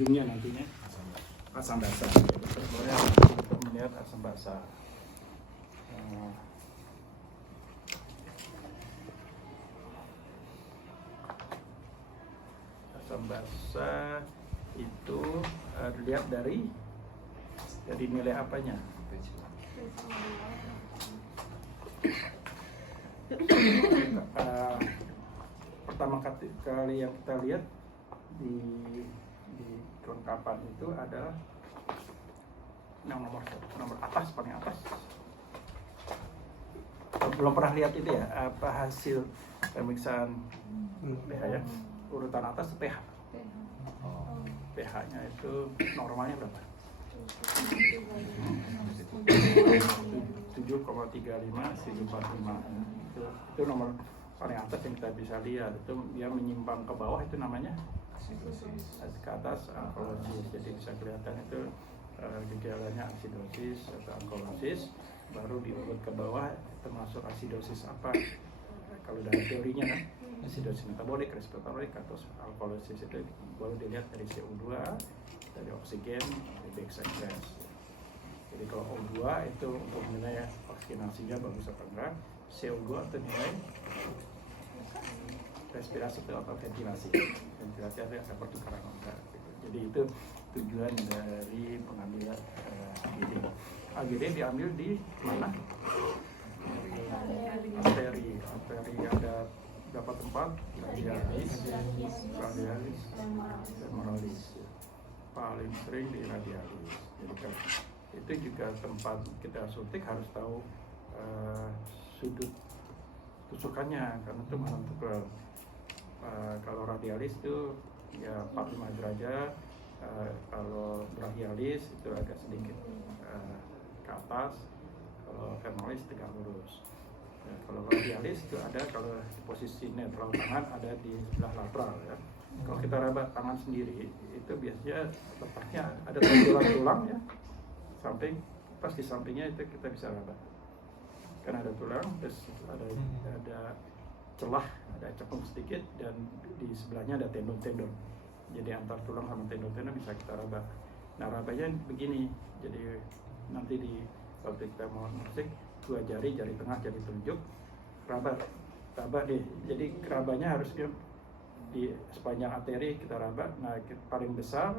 ujungnya nantinya asam basa. Sebenarnya kita melihat asam basa. Asam basa itu dilihat dari nilai apanya? Pertama kali yang kita lihat di kelengkapan itu adalah nomor atas, paling atas. Belum pernah lihat itu ya, apa hasil pemeriksaan pH ya? Urutan atas pH. pH-nya itu normalnya berapa? 7,35 7,45. Itu nomor paling atas yang kita bisa lihat. Itu dia menyimpang ke bawah, itu namanya ke atas alkalosis. Jadi bisa kelihatan itu gejalanya asidosis atau alkalosis. Baru diurut ke bawah termasuk asidosis apa? Kalau dari teorinya kan, asidosis metabolik, respiratorik atau alkalosis itu baru dilihat dari CO2, dari oksigen, dari dextrose. Jadi kalau O2 itu untuk nilai oksigenasinya bagus apa enggak, CO2 atau nilai respirasi atau ventilasi ada pertukaran enggak gitu. Jadi itu tujuan dari pengambilan AGD. AGD diambil di mana? Arteri ada berapa tempat? Radialis, femoralis. Paling sering di radialis. Jadi kan itu juga tempat kita suntik harus tahu sudut tusukannya, karena itu menentukan. Kalau radialis itu ya 45 derajat, kalau brachialis itu agak sedikit ke atas, kalau femoralis tegak lurus. Kalau radialis itu ada kalau di posisi netral tangan ada di sebelah lateral ya. Kalau kita raba tangan sendiri itu biasanya letaknya ada tulang-tulang ya, samping pas di sampingnya itu kita bisa raba. Karena ada tulang, terus ada celah, ada cekung sedikit, dan di sebelahnya ada tendon-tendon. Jadi antar tulang sama tendon-tendon bisa kita raba. Nah rabanya begini, jadi nanti di waktu kita mau musik, 2 jari, jari tengah, jari telunjuk, raba deh. Jadi rabanya harusnya di sepanjang arteri kita raba. Nah paling besar,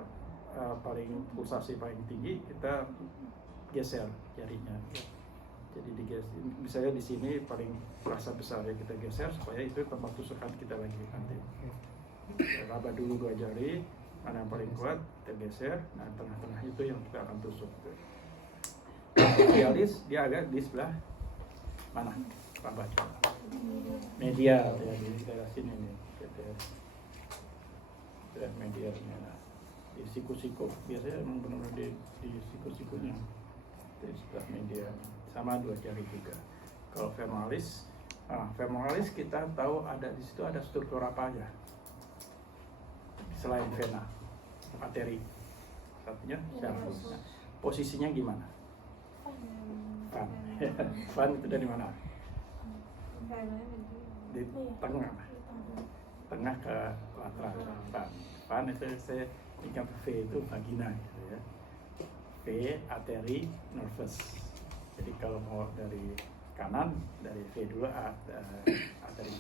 paling pulsasi paling tinggi kita geser jarinya. Jadi misalnya di sini paling terasa besar ya, kita geser supaya itu tempat tusukan kita lagi nanti. Raba dulu 2 jari, mana yang paling kuat kita geser. Nah tengah-tengah itu yang kita akan tusuk. Radialis dia agak di sebelah mana? Raba medial ya, di daerah sini nih. Medialnya. Nah, di siku-siku biasanya memang benar-benar di siku-sikunya. Di sebelah medial. Sama 2 jari juga. Kalau femoralis, femoralis kita tahu ada di situ ada struktur apa aja selain vena, arteri. Satunya servus. Nah, posisinya gimana? Fan. Fan itu dari mana? Di tengah. Tengah ke lateral. Fan itu saya ingat V itu vagina gitu ya. V arteri nervus. Jadi kalau mau dari kanan, dari V2 arteri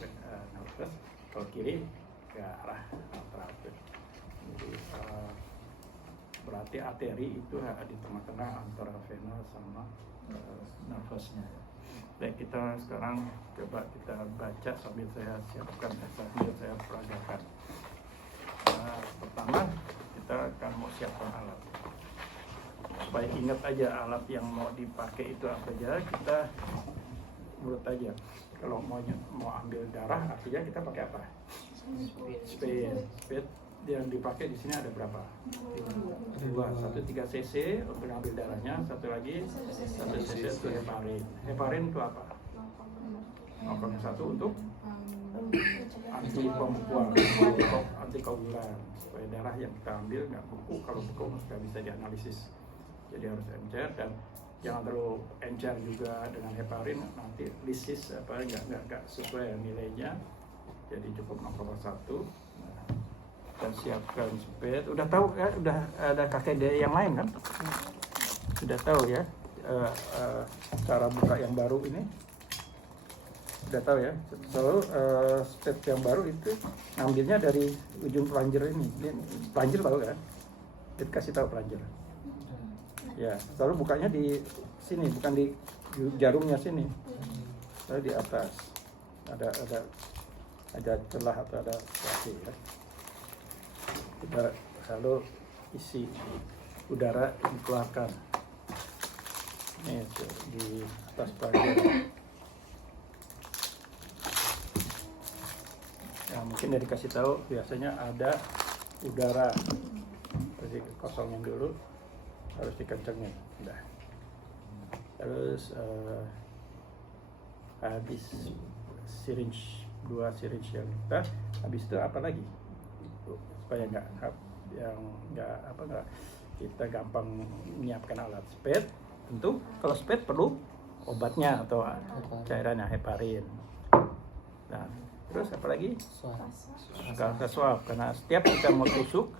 nervus, kalau kiri ke arah lateral. Jadi berarti arteri itu di tengah-tengah antara vena sama nervusnya. Baik, kita sekarang coba kita baca sambil saya siapkan, sambil saya peragakan. Pertama kita akan mau siapkan alat. Supaya ingat aja alat yang mau dipakai itu apa aja, kita urut aja. Kalau mau ambil darah, artinya kita pakai apa? Speed yang dipakai di sini ada berapa? 2, 1 3 cc untuk ambil darahnya, satu lagi 1 cc untuk heparin. Heparin itu apa? 0,1 untuk anti pembekuan, anti koagulan, supaya darah yang kita ambil nggak beku. Kalau beku nggak bisa dianalisis. Jadi harus encer, dan jangan terlalu encer juga dengan heparin, nanti lisis nggak sesuai nilainya. Jadi cukup 0,1. Nah, Kita siapkan spade. Udah tahu ya, udah ada KKD yang lain kan? Sudah tahu ya cara buka yang baru ini. Sudah tahu ya. Selalu spade yang baru itu ngambilnya dari ujung plunger ini. Plunger tahu kan? Kita kasih tahu plunger. Ya, selalu bukanya di sini, bukan di jarumnya sini. Selalu di atas. Ada celah atau ada spasi ya. Kita selalu isi udara dikeluarkan. Ini di atas plunger. Ya, mungkin dari kasih tahu biasanya ada udara. Jadi kosongin dulu, harus dikencengin. Udah. Terus habis syringe, 2 syringe yang kita, habis itu apa lagi? Supaya nggak kita gampang menyiapkan alat spade. Tentu kalau spade perlu obatnya atau cairannya, heparin. Nah, terus apa lagi? Swab. Karena setiap kita mau tusuk,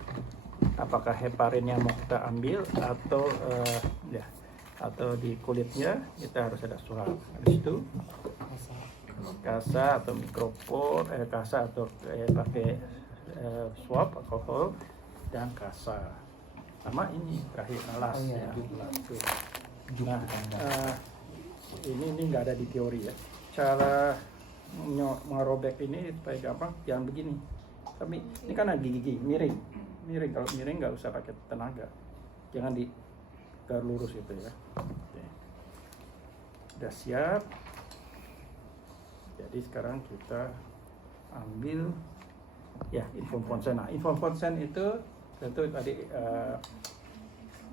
apakah heparinnya mau kita ambil atau di kulitnya, kita harus ada swab. Habis itu kasa atau mikropor, kasa atau pakai swab alkohol dan kasa. Sama ini terakhir alas ya. Nah, ini nggak ada di teori ya. Cara ngerobek ini supaya gampang, jangan begini. Tapi ini kan ada gigi miring. Kalau miring nggak usah pakai tenaga. Jangan lurus gitu ya. Oke. Udah siap. Jadi sekarang kita ambil ya inform konsen. Nah, inform konsen itu tentu tadi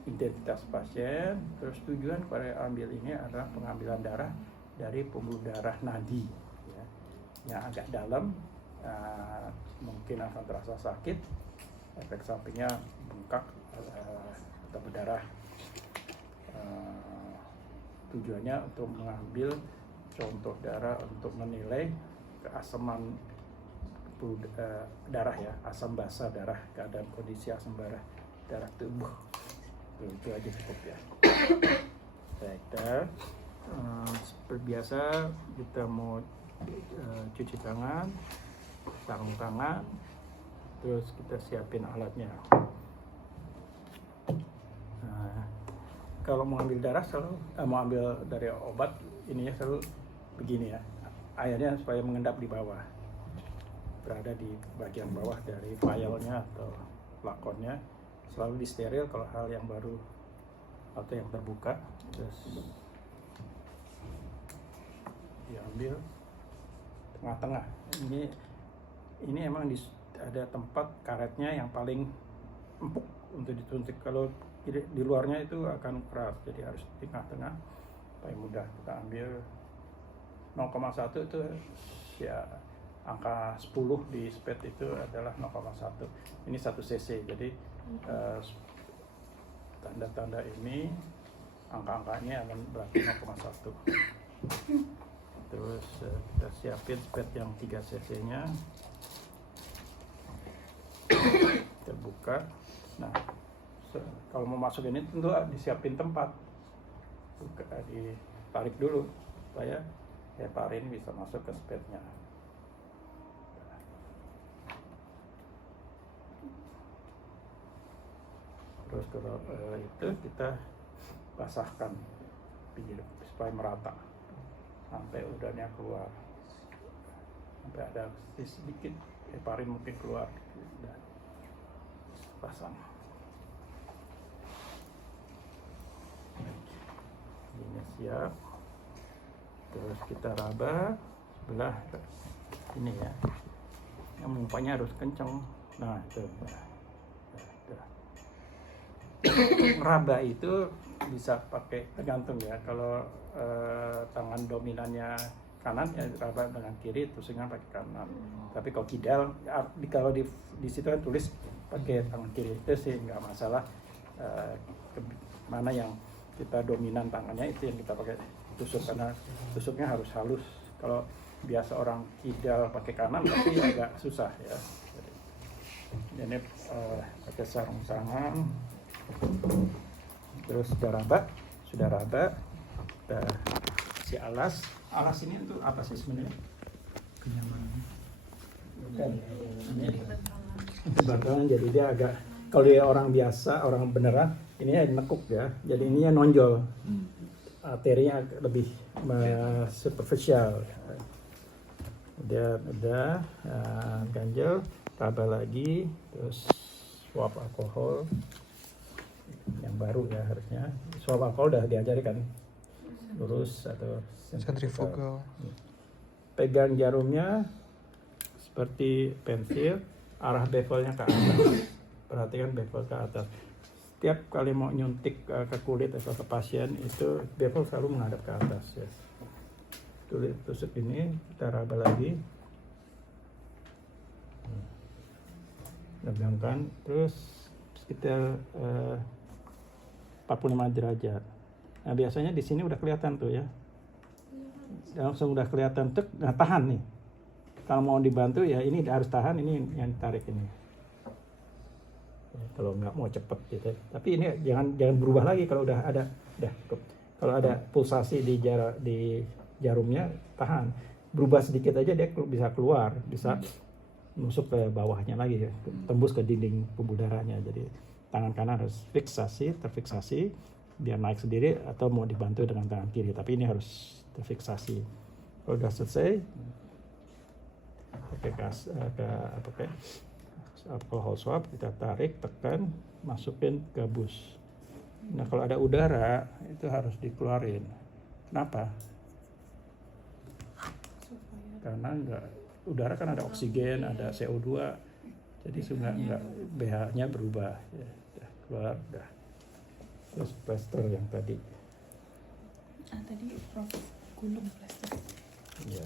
identitas pasien, terus tujuan pada ambil ini adalah pengambilan darah dari pembuluh darah nadi ya, yang agak dalam, mungkin akan terasa sakit, efek sampingnya bengkak atau berdarah. Tujuannya untuk mengambil contoh darah untuk menilai keasaman darah ya, asam basa darah, keadaan kondisi asam darah tubuh. Itu aja cukup ya. Baik, seperti biasa kita mau cuci tangan, sarung tangan, terus kita siapin alatnya. Nah, kalau mau ambil darah selalu mau ambil dari obat ininya selalu begini ya, airnya supaya mengendap di bawah, berada di bagian bawah dari vialnya atau flakonnya. Selalu disteril kalau hal yang baru atau yang terbuka, terus diambil tengah-tengah. Ini emang ada tempat karetnya yang paling empuk untuk disuntik. Kalau di luarnya itu akan keras, jadi harus di tengah-tengah supaya mudah. Kita ambil 0,1 itu ya, angka 10 di spade itu adalah 0,1. Ini 1 cc, jadi tanda-tanda ini angka-angkanya akan berarti 0,1. Terus kita siapin spade yang 3 cc nya, kita buka. Nah, kalau mau masuk ini tentu disiapin tempat, ditarik dulu supaya heparin bisa masuk ke spade nya. Terus kalau itu kita basahkan supaya merata sampai udaranya keluar, sampai ada sedikit heparin mungkin keluar, dan pasang. Ini siap. Terus kita raba sebelah ini ya, yang mumpanya harus kencang. Nah itu. Raba itu bisa pakai, tergantung ya. Kalau tangan dominannya kanan ya raba dengan kiri, tusuknya pakai kanan. Tapi kalau kidal, kalau di situ kan tulis pakai tangan kiri, itu sih nggak masalah. Mana yang kita dominan tangannya itu yang kita pakai tusuk, karena tusuknya harus halus. Kalau biasa orang kidal pakai kanan pasti agak susah ya. Ini pakai sarung tangan, terus sudah raba, kita si alas ini untuk apa sih sebenarnya? Kenyamanan. Bukan. Ini bantalan, jadi dia agak, kalau dia orang biasa, orang beneran, ini nekuk ya, jadi ininya nonjol, arterinya lebih superficial. Dia udah ganjel, raba lagi, terus swab alkohol yang baru ya harusnya. Swab alkohol udah diajari kan, lurus atau sentrifugal. Pegang jarumnya seperti pensil, arah bevelnya ke atas. Perhatikan bevel ke atas. Setiap kali mau nyuntik ke kulit atau ke pasien itu bevel selalu menghadap ke atas ya. Tusuk ini, kita raba lagi, regangkan, terus sekitar 45 derajat. Nah biasanya di sini udah kelihatan tuh ya, langsung udah kelihatan tuh. Nah tahan nih, kalau mau dibantu ya ini harus tahan, ini yang tarik ini. Ya, kalau nggak mau cepet gitu, tapi ini jangan berubah lagi kalau udah ada, kalau ada pulsasi di jarumnya tahan, berubah sedikit aja dia bisa keluar, bisa masuk ke bawahnya lagi ya, tembus ke dinding pembuluh darahnya. Jadi tangan kanan harus terfiksasi biar naik sendiri, atau mau dibantu dengan tangan kiri, tapi ini harus terfiksasi. Kalau udah selesai, pakai alkohol swab, kita tarik, tekan, masukin ke bus. Nah kalau ada udara itu harus dikeluarin. Kenapa? Karena udara kan ada oksigen, ada CO2, jadi nggak pH-nya berubah. Ya, udah keluar, udah. Terus plaster yang tadi. Tadi Prof gulung plaster. Ya.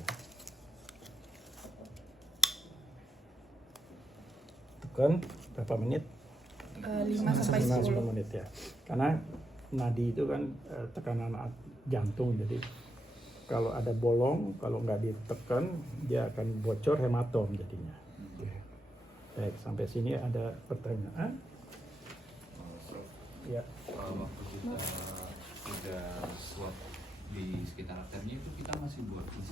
Tekan berapa menit? 5-10 menit ya. Karena nadi itu kan tekanan jantung, jadi kalau ada bolong, kalau nggak ditekan, dia akan bocor, hematom jadinya. Baik, sampai sini ada pertanyaan? Ya. Waktu kita sudah swab di sekitar arternya itu kita masih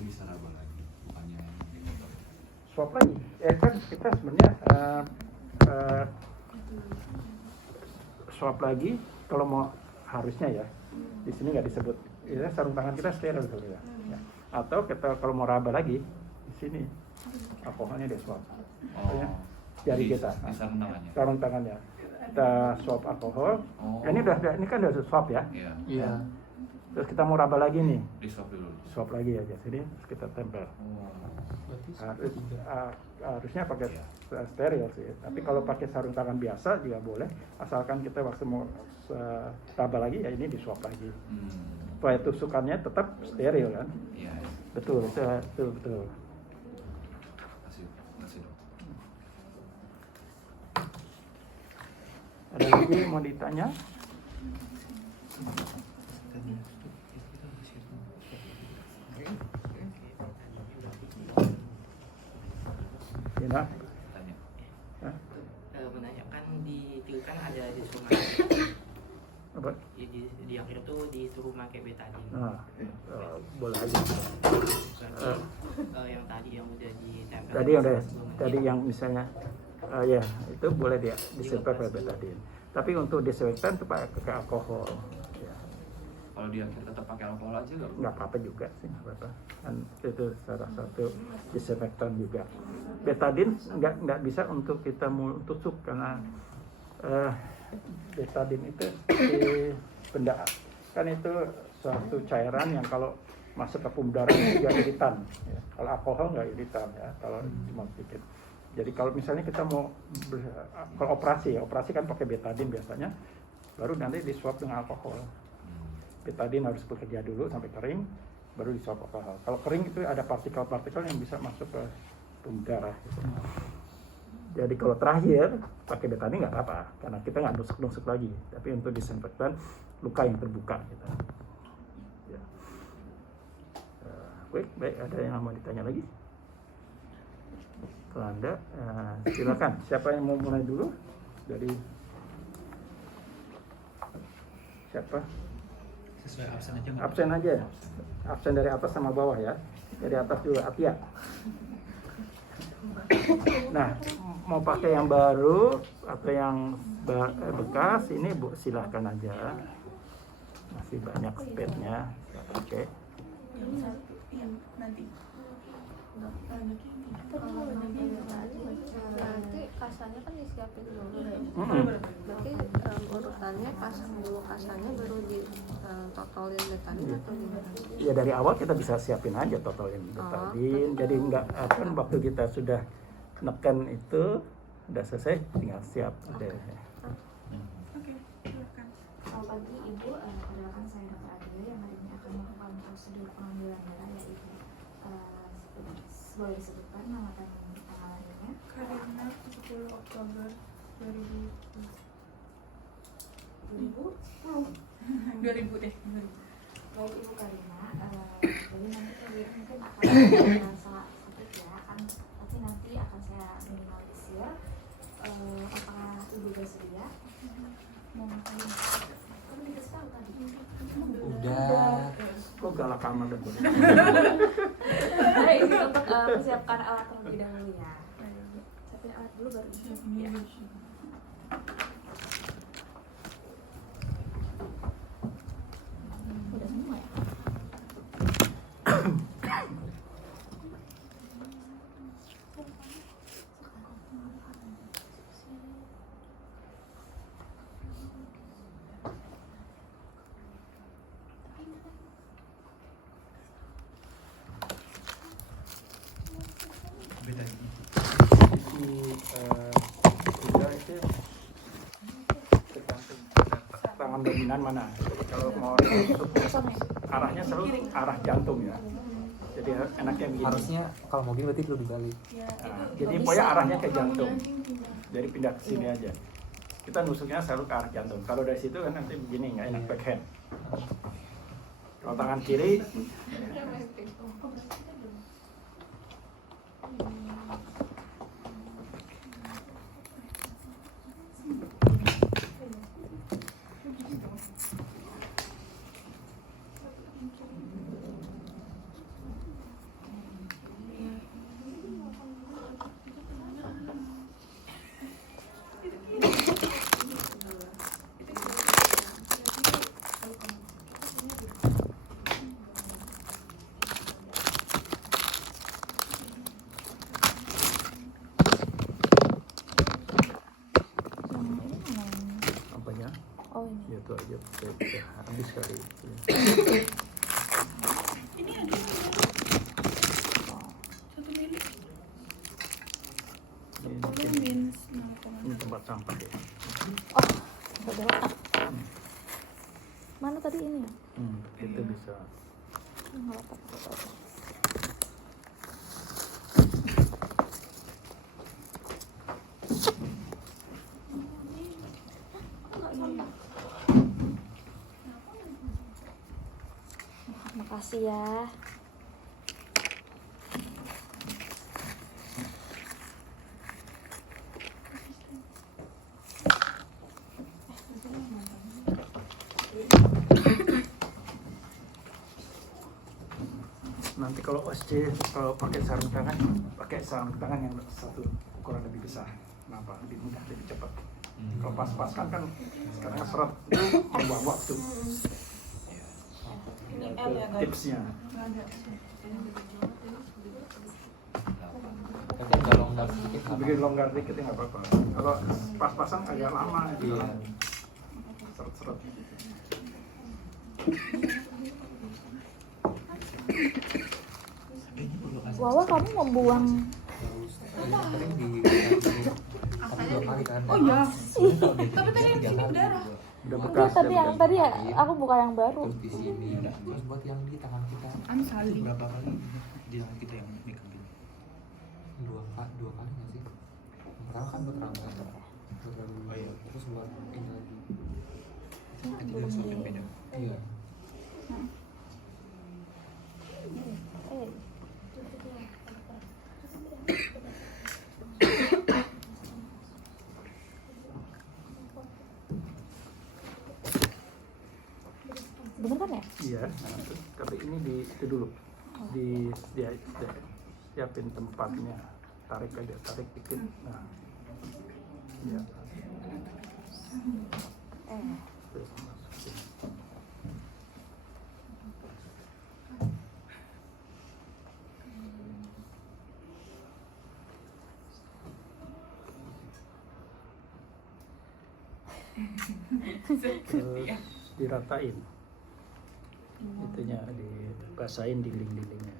bisa raba lagi, bukannya Swab lagi? Kan kita sebenarnya swab lagi kalau mau, harusnya ya. Di sini nggak disebut. Ya, sarung tangan kita steril ya. Atau kita kalau mau raba lagi di sini alkoholnya di swab. Jari kita. Di sarung tangannya. Sarung tangannya. Kita swab alkohol. Ini kan udah swab ya. Iya. Terus kita mau raba lagi nih. Di swab dulu. Swab lagi aja sini, terus kita tempel. Harusnya pakai steril sih. Tapi kalau pakai sarung tangan biasa juga boleh, asalkan kita waktu mau raba lagi ya ini di swab lagi. Supaya tusukannya tetap steril kan? Iya. Betul. Kasih dok. Ada lagi mau ditanya? Gimana? Tanya. Menanyakan di kan ada disuruh Apa? di akhir tuh disuruh pakai betadine. Boleh aja. Berarti yang tadi yang udah ditempel. Tadi yang misalnya ya itu boleh dia disinfektan pakai betadine. Tapi untuk disinfektan itu pakai alkohol. Ya. Kalau di akhir tetap pakai alkohol aja Nggak apa-apa juga sih, nggak apa-apa. Kan itu salah satu disinfektan juga. Betadine nggak bisa untuk kita tusuk karena betadine itu seperti benda, kan itu suatu cairan yang kalau masuk ke pembuluh darah juga iritan. Ya. Kalau alkohol nggak iritan ya, kalau cuma sedikit. Jadi kalau misalnya kita mau kalau operasi kan pakai betadine biasanya, baru nanti disuap dengan alkohol. Betadine harus bekerja dulu sampai kering, baru disuap alkohol. Kalau kering itu ada partikel-partikel yang bisa masuk ke pembuluh darah. Gitu. Jadi kalau terakhir pakai betadine nggak apa-apa, karena kita nggak nusuk-nusuk lagi. Tapi untuk disinfektan luka yang terbuka. Gitu. Ya. Baik, ada yang mau ditanya lagi? Kalau Anda, silakan. Siapa yang mau mulai dulu? Dari siapa? Sesuai absen aja nggak? Absen aja. Absen dari atas sama bawah ya. Dari atas dulu, Atia. Nah, mau pakai yang baru atau yang bekas, ini Bu silahkan aja. Masih banyak spare-nya. Oke. Yang satu, yang nanti. Berarti kasanya kan disiapin dulu ya. Berarti urutannya pasang dulu kasanya baru di totalin betadin atau gimana? Ya dari awal kita bisa siapin aja totalin betadin. Jadi nggak kan waktu kita sudah neken itu udah selesai tinggal siap deh. Oke, silakan. Selamat pagi Ibu, perkenalkan saya Dr. Adil yang hari ini akan melakukan prosedur pengambilan darah ya Ibu. Boleh disebutkan nama dan tanggalnya? Karena 10 Oktober 2000. 2000 deh. 2000. Baik Ibu Karina, jadi nanti kalian mungkin akan salah sakit ya, tapi nanti akan saya minimalisir. Apakah Ibu bersedia? Mau ngapain? Kan dikasih tahu tadi. Udah. Kok galak amat deh. Nah, ini untuk persiapkan alat terlebih dahulu ya. Siapin alat dulu baru ini. Ya. Udah semua ya? Beda ini. Juga itu tergantung tangan dominan mana. Jadi kalau mau nusuk, arahnya selalu arah jantung ya. Jadi enaknya begini. Harusnya kalau mau gini berarti lu dibalik. Nah, jadi pokoknya arahnya ke jantung. Jadi pindah ke sini aja. Kita nusuknya selalu ke arah jantung. Kalau dari situ kan nanti begini nggak enak backhand. Kalau tangan kiri, apa ya? Oh ini. Ya itu aja. Udah habis kali. Ini ada satu milik. Ini, ini tempat sampah ya. Udah. Mana tadi ini ya? Itu bisa. Nggak apa-apa. Makasih ya. Nanti kalau OSC kalau pakai sarung tangan yang satu ukuran lebih besar. Kenapa? Lebih mudah, lebih cepat. Kalau pas-pasan kan sekarang seret membuang waktu. Tipsnya. Tapi agak longgar sedikit. Bikin longgar dikit ya nggak apa-apa. Kalau pas-pasan agak lama gitu. Iya. Seret-seret. Wawa, kamu membuang. Sering di satu dua kali kan. Oh iya. Tapi tadi yang sini berdarah. Udah Enggak, bekas. tadi yang tadi ya aku buka yang baru. Terus di sini, terus buat yang di tangan kita. Anu saling. Itu berapa kali di tangan kita yang dikambil? Dua kali nggak sih? Yang pertama kan buat rambut. Oh iya. Terus buat ini lagi. Itu ada sesuatu yang beda. Iya. Iya, nah, tapi ini di itu dulu siapin tempatnya, tarik aja, tarik dikit. Nah, ya. Terus masukin. Terus diratain, itunya dibasahin dinding-dindingnya.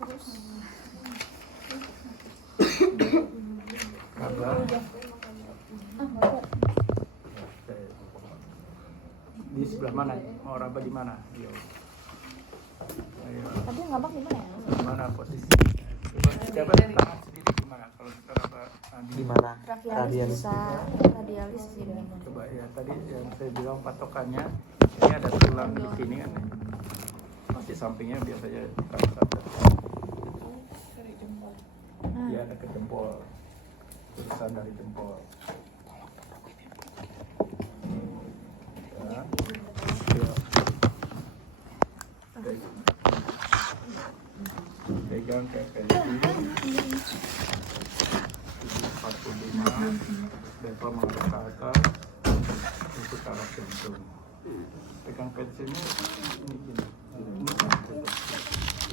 Terus Kabar di sebelah mana? Mau raba di mana? Yo. Ayo. tadi ngabak di mana ya? Mana posisi? Coba tangan sendiri gimana kalau kita raba Di mana? Radialis bisa, radialis di sini. Coba ya, tadi yang saya bilang patokannya ini ada tulang di sini kan, masih sampingnya biasanya rata-rata. Dia ada ke jempol, tulisan dari jempol. Ya. Ya. Pegang kayak pensil. 45, level mengarah ke atas untuk arah jantung. Pegang pensilnya ini gini.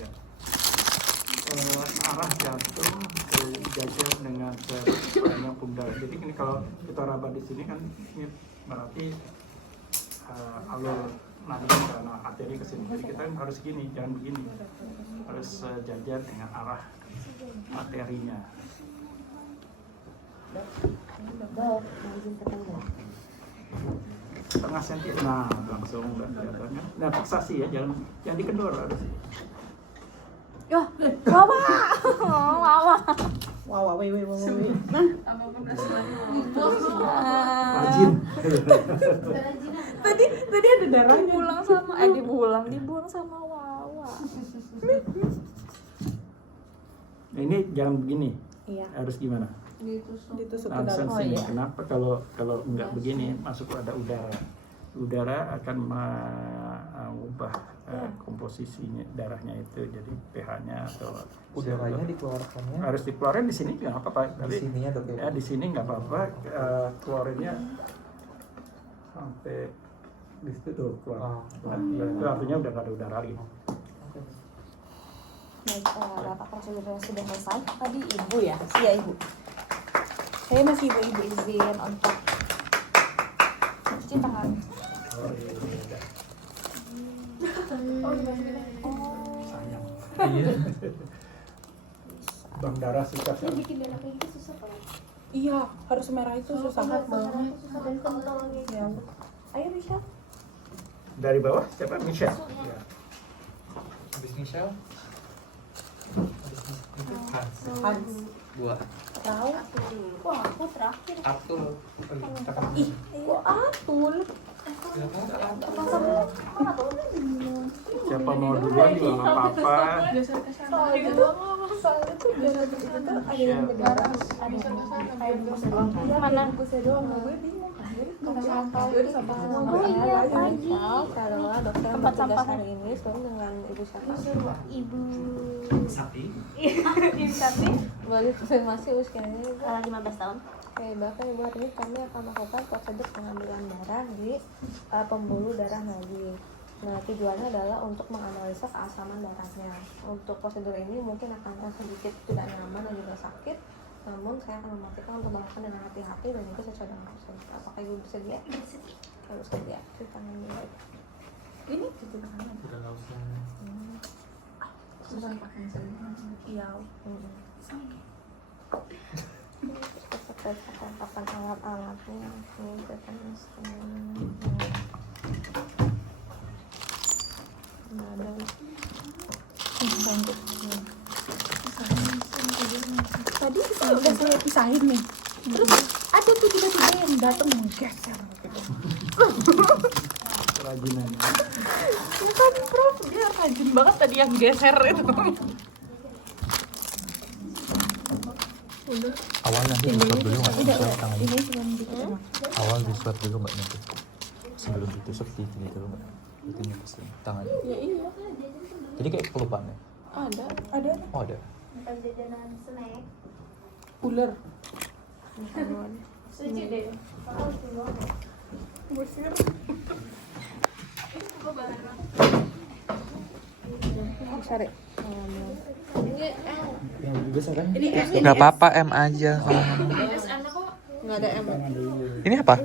Ya. Arah jantung sejajar dengan sepanjang pundak. Jadi ini kalau kita raba di sini kan ini berarti alur nadi karena arteri ke sini. Jadi kita harus gini, jangan begini. Harus sejajar dengan arah arterinya. Setengah senti, nah langsung udah kelihatannya. Nah fiksasi ya, jangan dikendor harus. Yo, wawa, wawa. Wow, wait. Nah, apapun rasanya. Rajin. Tadi ada darahnya. Dibuang sama wawa. Nah, ini jangan begini. Iya. Harus gimana? Ditusuk ke Langsung dalam. sini. iya. Kenapa kalau nggak begini masuk ada udara. Udara akan mengubah komposisinya darahnya itu, jadi pH-nya atau Udaranya dikeluarkannya harus dikeluarin di sini nggak apa-apa. di Tapi sininya dok ya di sini nggak apa-apa, keluarinnya sampai di situ tuh keluar. Oh. Nah, itu artinya udah nggak ada udara lagi. Oke. Baik, Bapak prosedurnya sudah selesai. Tadi ibu ya? Iya ibu. Saya masih ibu izin untuk cuci tangan. Oh iya, udah. Sayang. Iya. Bang darah susah kan? bikin darah kayak gitu susah banget. Iya, harus merah itu susah banget. Susah dan kental gitu. Ya. Ayo Michelle. Dari bawah siapa? Michelle. Ya. Habis Michelle. Hans. Hans. Buah. Tahu? Wah, aku terakhir. Atul. Ih, kok Atul? Siapa mau duluan juga nggak apa-apa. Soalnya tuh darah itu tuh ada yang berdarah, ada yang kayak bungkus doang. Mana bungkusnya doang? Gue bingung. Oh iya, pagi. Adalah dokter yang bertugas hari ini dengan Ibu siapa? Ibu Sapi. Ibu Sati. Boleh konfirmasi usianya Ibu? 15 tahun. Oke, Bapak Ibu, hari ini kami akan melakukan prosedur pengambilan darah di pembuluh darah nadi. Nah, tujuannya adalah untuk menganalisa keasaman darahnya. Untuk prosedur ini mungkin akan sedikit tidak nyaman dan juga sakit, namun saya akan memastikan untuk melakukan dengan hati-hati dan juga sesuai dengan prosedur. Apakah Ibu bersedia? Kalau bersedia, cuci tangan dulu. Ini cuci tangan. Udah nggak usah. Susah pakai sendiri. Iya. Terus perlengkapan alat-alatnya, ini tetanis, ada Tadi kita udah saya pisahin nih. Terus ada tuh tiba-tiba yang datang menggeser gitu. Kerajinan. Ya kan Prof, dia kayak rajin banget tadi yang geser itu. Udah. Awal nanti di swab dulu nggak? Swab tangannya. Ini cuma gitu. Awal di swab dulu nggak nanti? Sebelum ditusuk di sini dulu nggak? Itu nyepes tangan. Ya iya. Jadi kayak kelupaan ya? Ada. Oh ada. Bukan jajanan snack. Ular. Setuju deh. Kalau dulu Busir. Cari. Yang juga sekarang? Ini S. Nggak apa-apa M aja kalau SM kok nggak ada M. Ini apa?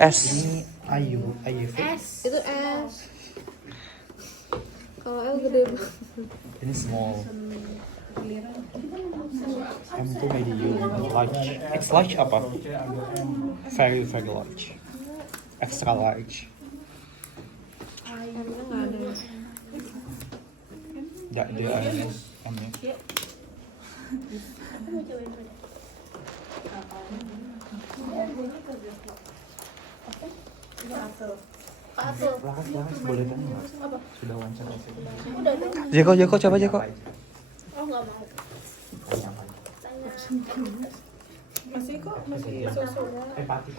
S. Ini Ayu, AYV. Itu S. Kalau L gede banget. Ini small. M itu medium, large. X large apa? Very large. Extra large. M-nya nggak ada. Nggak ada M-nya. Lakas boleh tanya nggak? Sudah wawancara sih. Jeko coba Jeko. Oh nggak mau. Tanya apa? Masih kok masih susu. Empati.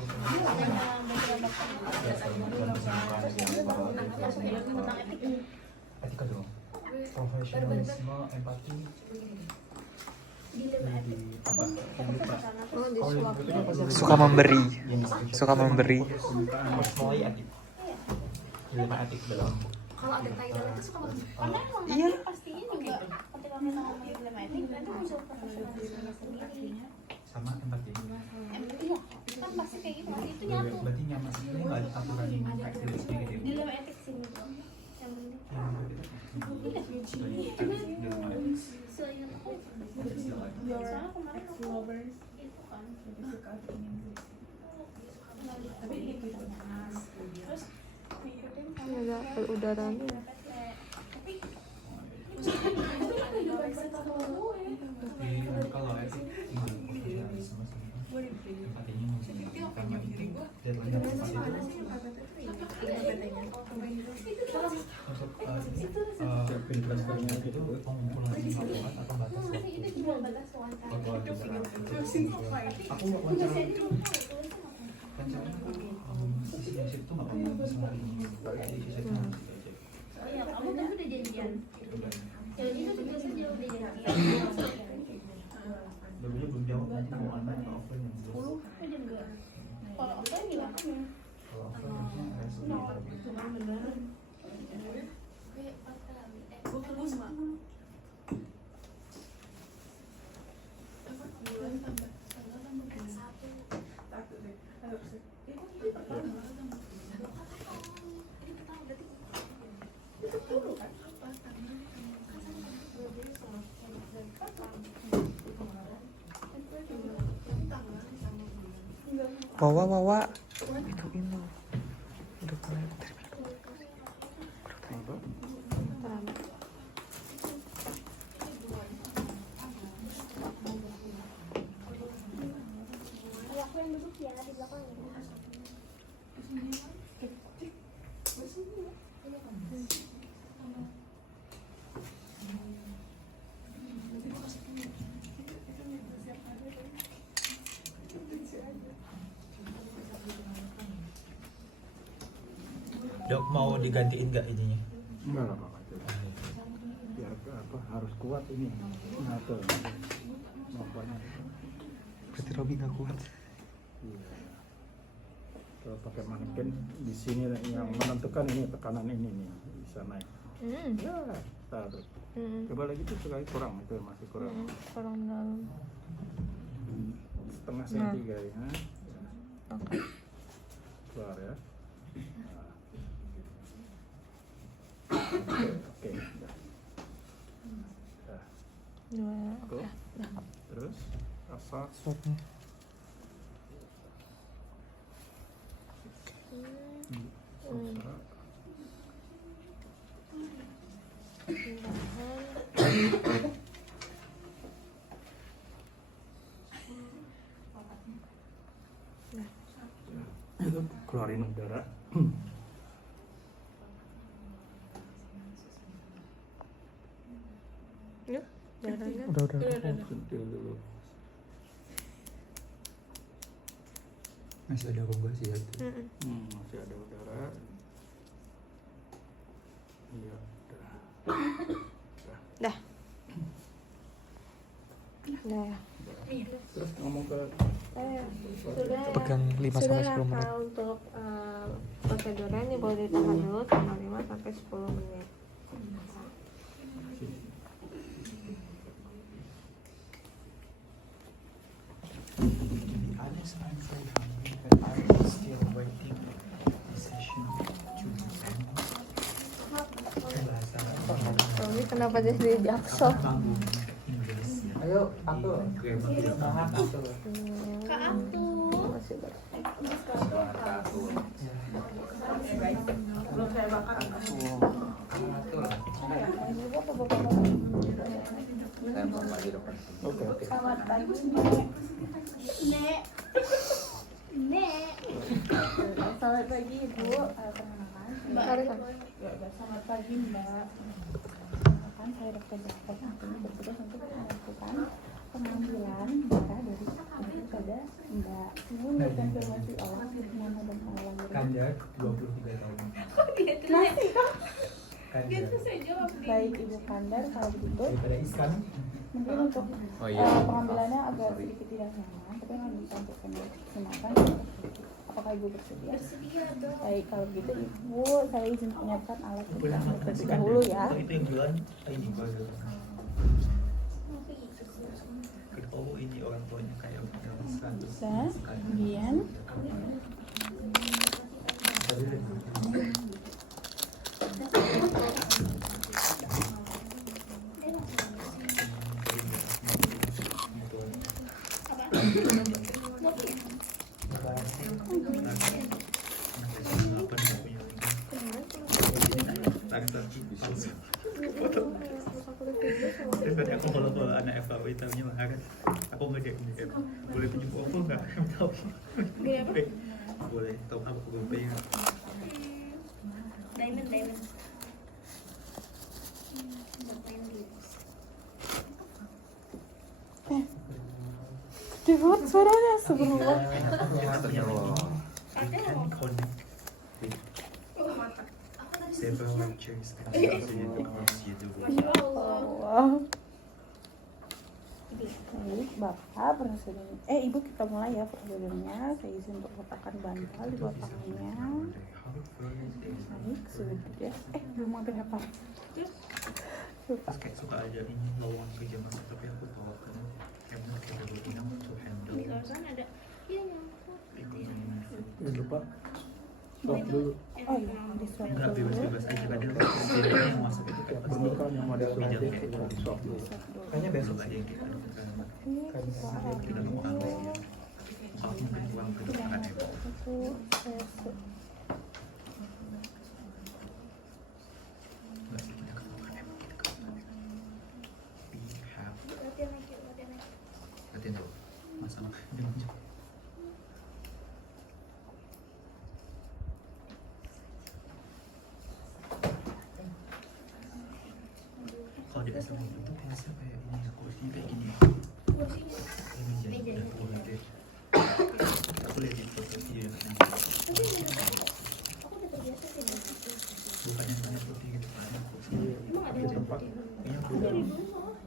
Etika dong. Profesionalisme, empati. Di apa? Suka memberi. Suka memberi. Personally etik. Dilema etik dalam. Kalau ada title itu suka banget. Karena emang nanti pastinya juga ketika kita ngomongin dilema etik itu muncul profesionalisme sendiri. Sama empati. Iya, kan pasti kayak gitu. Itu nyatu. Berarti nyaman ini nggak ada aturan kayak gitu. Dilema etik sini tuh. Yang penting. Seingat aku. Soalnya kemarin aku itu kan terus Ada udaranya. Kalau etik profesionalisme empatinya mungkin karena itu deadline dari empati itu untuk pengumpulan informasi atau batas waktu. Aku wawancara sisi itu nggak pernah bisa di sisi itu. iya kamu kan udah janjian jadi itu biasanya udah janjian Dulunya belum jawab nanti mau online atau offline yang jelas. kalau offline gimana Kalau offline harusnya ada Wawa. Itu ini. Udah mulai. aku yang duduk ya di belakang. Dok, mau digantiin nggak ininya? Enggak lah Pak. Biar apa harus kuat ini. Ngatur. Bapaknya. Berarti Robi nggak kuat. Iya. Kalau pakai manekin di sini yang menentukan ini tekanan ini nih bisa naik. Ya, taruh. Coba lagi tuh sekali kurang itu masih kurang. Kurang dalam. Setengah senti kayaknya. Oke. Keluar ya. Oke. Dah. Gimana? Tuh. Terus rasa Swabnya. rasa. Itu keluarin udara. darahnya. Udah. Sentil dulu. Masih ada rongga sih ya. Masih ada udara. Iya, udah. Dah. Nah, ya. Terus ngomong ke Sudah ya. Pegang 5 sampai 10 menit. Kak, untuk prosedurnya ini boleh ditahan dulu selama 5 sampai 10 menit. Honest, I'm very hungry, but I'm still waiting this session to end. Tapi kenapa jadi jaksel? Ayo, aku semangat aku. Masih ber- Saya mau maju depan. Oke. Selamat pagi, Nek. Selamat pagi, Ibu. Perkenalkan, selamat pagi, Mbak. Perkenalkan, saya Dr. Jafar. Ini bertugas untuk melakukan pengambilan darah dari pada Mbak. Ini untuk konfirmasi olah nama dan pengolahan darah. Kandar 23 tahun. Kandar. Baik, Ibu Kandar, kalau begitu Daripada Iskan. mungkin untuk Oh, iya. pengambilannya agak sedikit tidak nyaman, tapi memang bisa untuk memaksimalkan. Apakah Ibu bersedia? Baik, kalau begitu Ibu, saya izin menyiapkan alat terlebih dahulu ya. Itu yang bulan ini baru. Oh, ini orang tuanya kayak udah 100. Bisa, kemudian Daripada aku kalau anak FAW tahunya mahal, aku ngedek boleh pinjam OVO nggak? Tahu? Boleh, tahu apa Google Pay nggak? Diamond. Gede banget suaranya sebelumnya. Can connect with several lectures and across YouTube. Wow. Baik, Bapak prosedurnya. Ibu kita mulai ya prosedurnya. Saya izin untuk letakkan bantal di bawah tangannya. Baik, sudah. Belum hampir apa? Terus kayak suka aja ini lowong ke zaman, tapi aku bawa ke cabinet kayak dulu ini untuk handle. Jangan lupa stop dulu. Oh iya, di swab Enggak, dulu. bebas-bebas aja kadang setidaknya yang masuk itu kan pasti Ini kan yang model bidang plastik kayak itu itu. swab dulu. Kayaknya besok aja yang kita lakukan. Ini kita Kita lakukan ya. Aku mungkin uang ke depan ya. itu saya Enggak sih, kita ketemukan ya. Kita ketemukan ya. We have. Latihan dulu. Masalah dengan jauh. Kalau di SMA itu kelasnya kayak ini ya, kursinya kayak gini ya. Ini jadi udah tua gitu ya. Aku lihat di foto video yang bukan yang banyak putih gitu kan, kursinya Di tempat kayaknya aku udah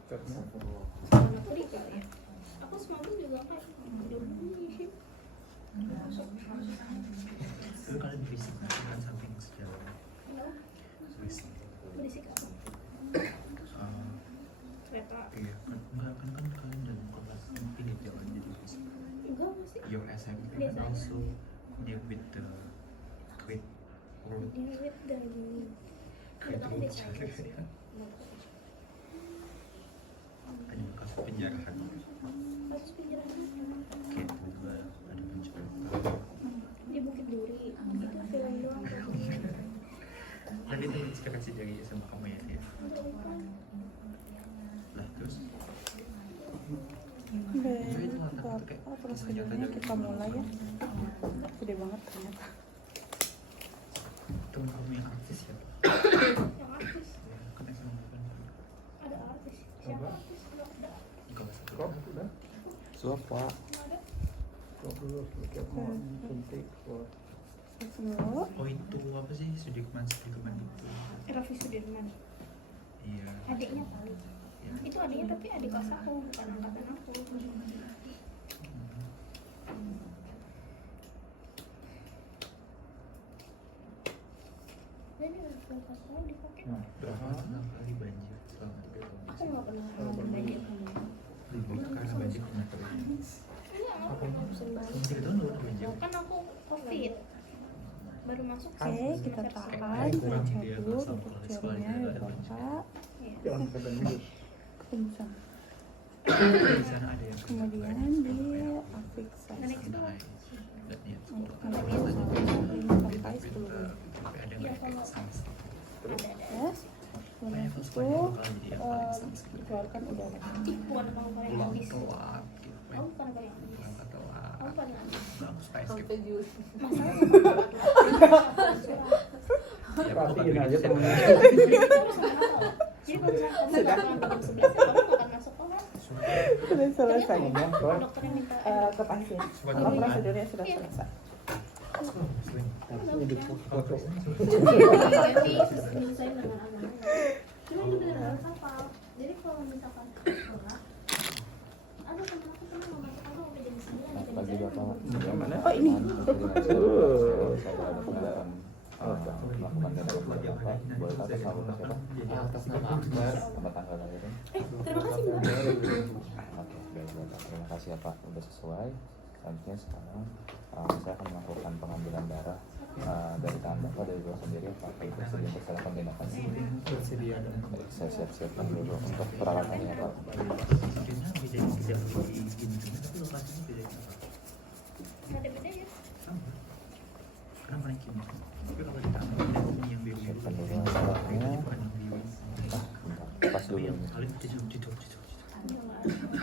karena dulu kalian fisik kan samping sejalan fisik iya kan enggak kan kalian dalam kelas pinggir jalan jadi fisik your SMP kan also deal with the great world great world ada bekas penjarahan kayak juga ada penjarahan tadi itu inspirasi dari sama kamu ya dia lah terus Baik, Bapak prosedurnya kita mulai ya. Gede banget ternyata. teman kamu yang artis ya kan SMA bukan Ada artis. Siapa artis? Swab, Pak. Swab dulu, setiap mau suntik swab. Dulu. Oh itu apa sih Sudirman itu? Raffi Sudirman. Iya. Adiknya kali. Ya. Itu adiknya tapi adik kelas aku, bukan angkatan aku. Jadi Raffi kelas aku dipakai. Nah, Berapa kali banjir selama 3 tahun? Aku nggak pernah ngalamin banjir sama. Karena banjir pernah kering. Iya, aku bosen banget. 3 tahun nggak pernah banjir. Kan aku COVID. Baru masuk Oke, kita tahan, baca dulu lecture-nya ya Bapak. jangan sampai minus. Kemudian Di sana ada yang kemudian diafiksasi dan ya untuk sekolah. kemudian sampai 10 menit. Tapi ada yang pakai sanksi. Yes. Kemudian itu dikeluarkan udara. Bukan kamu paling Pulang habis. telat. Kamu bukan paling habis. Pulang telat. Kamu paling habis. Aku suka skip. Masalahnya Perhatiin aja temennya. jadi kalau misalnya kamu nggak pulang jam 11 ya kamu nggak akan masuk kelas. Sudah selesai Ngomong soal Dokternya minta ke pasien. Kalau prosedurnya sudah selesai. ini foto. jadi selesai dengan aman. Cuma itu benar-benar hafal. Jadi kalau misalkan sekolah, ada teman aku pernah mau masuk aku sampai jam 9 jam Pagi 9. Bapak. Yang mana? Oh ini. Saya ada kendaraan melakukan tindakan Bapak. Boleh tahu atas nama siapa? Atas nama Akbar. Sama tanggal lahirnya? Terima kasih Mbak. Oke, baik Bapak. Terima kasih ya Pak. Udah sesuai. Selanjutnya sekarang saya akan melakukan pengambilan darah dari tangan Bapak dari bawah sendiri. Pak, itu sedang berserahkan tindakan. Bersedia dan Baik, saya siap-siapkan dulu untuk peralatannya Pak. Sebenarnya bedanya tidak di gini tapi lokasinya bedanya apa? Ada beda ya? Sama. Karena paling kini. Tapi kalau di tangan ini yang biru Siapkan dulu itu alatnya. bukan yang biru. Bentar, pas dulu Tapi yang ini. paling tidur. Siapkan dulu alatnya.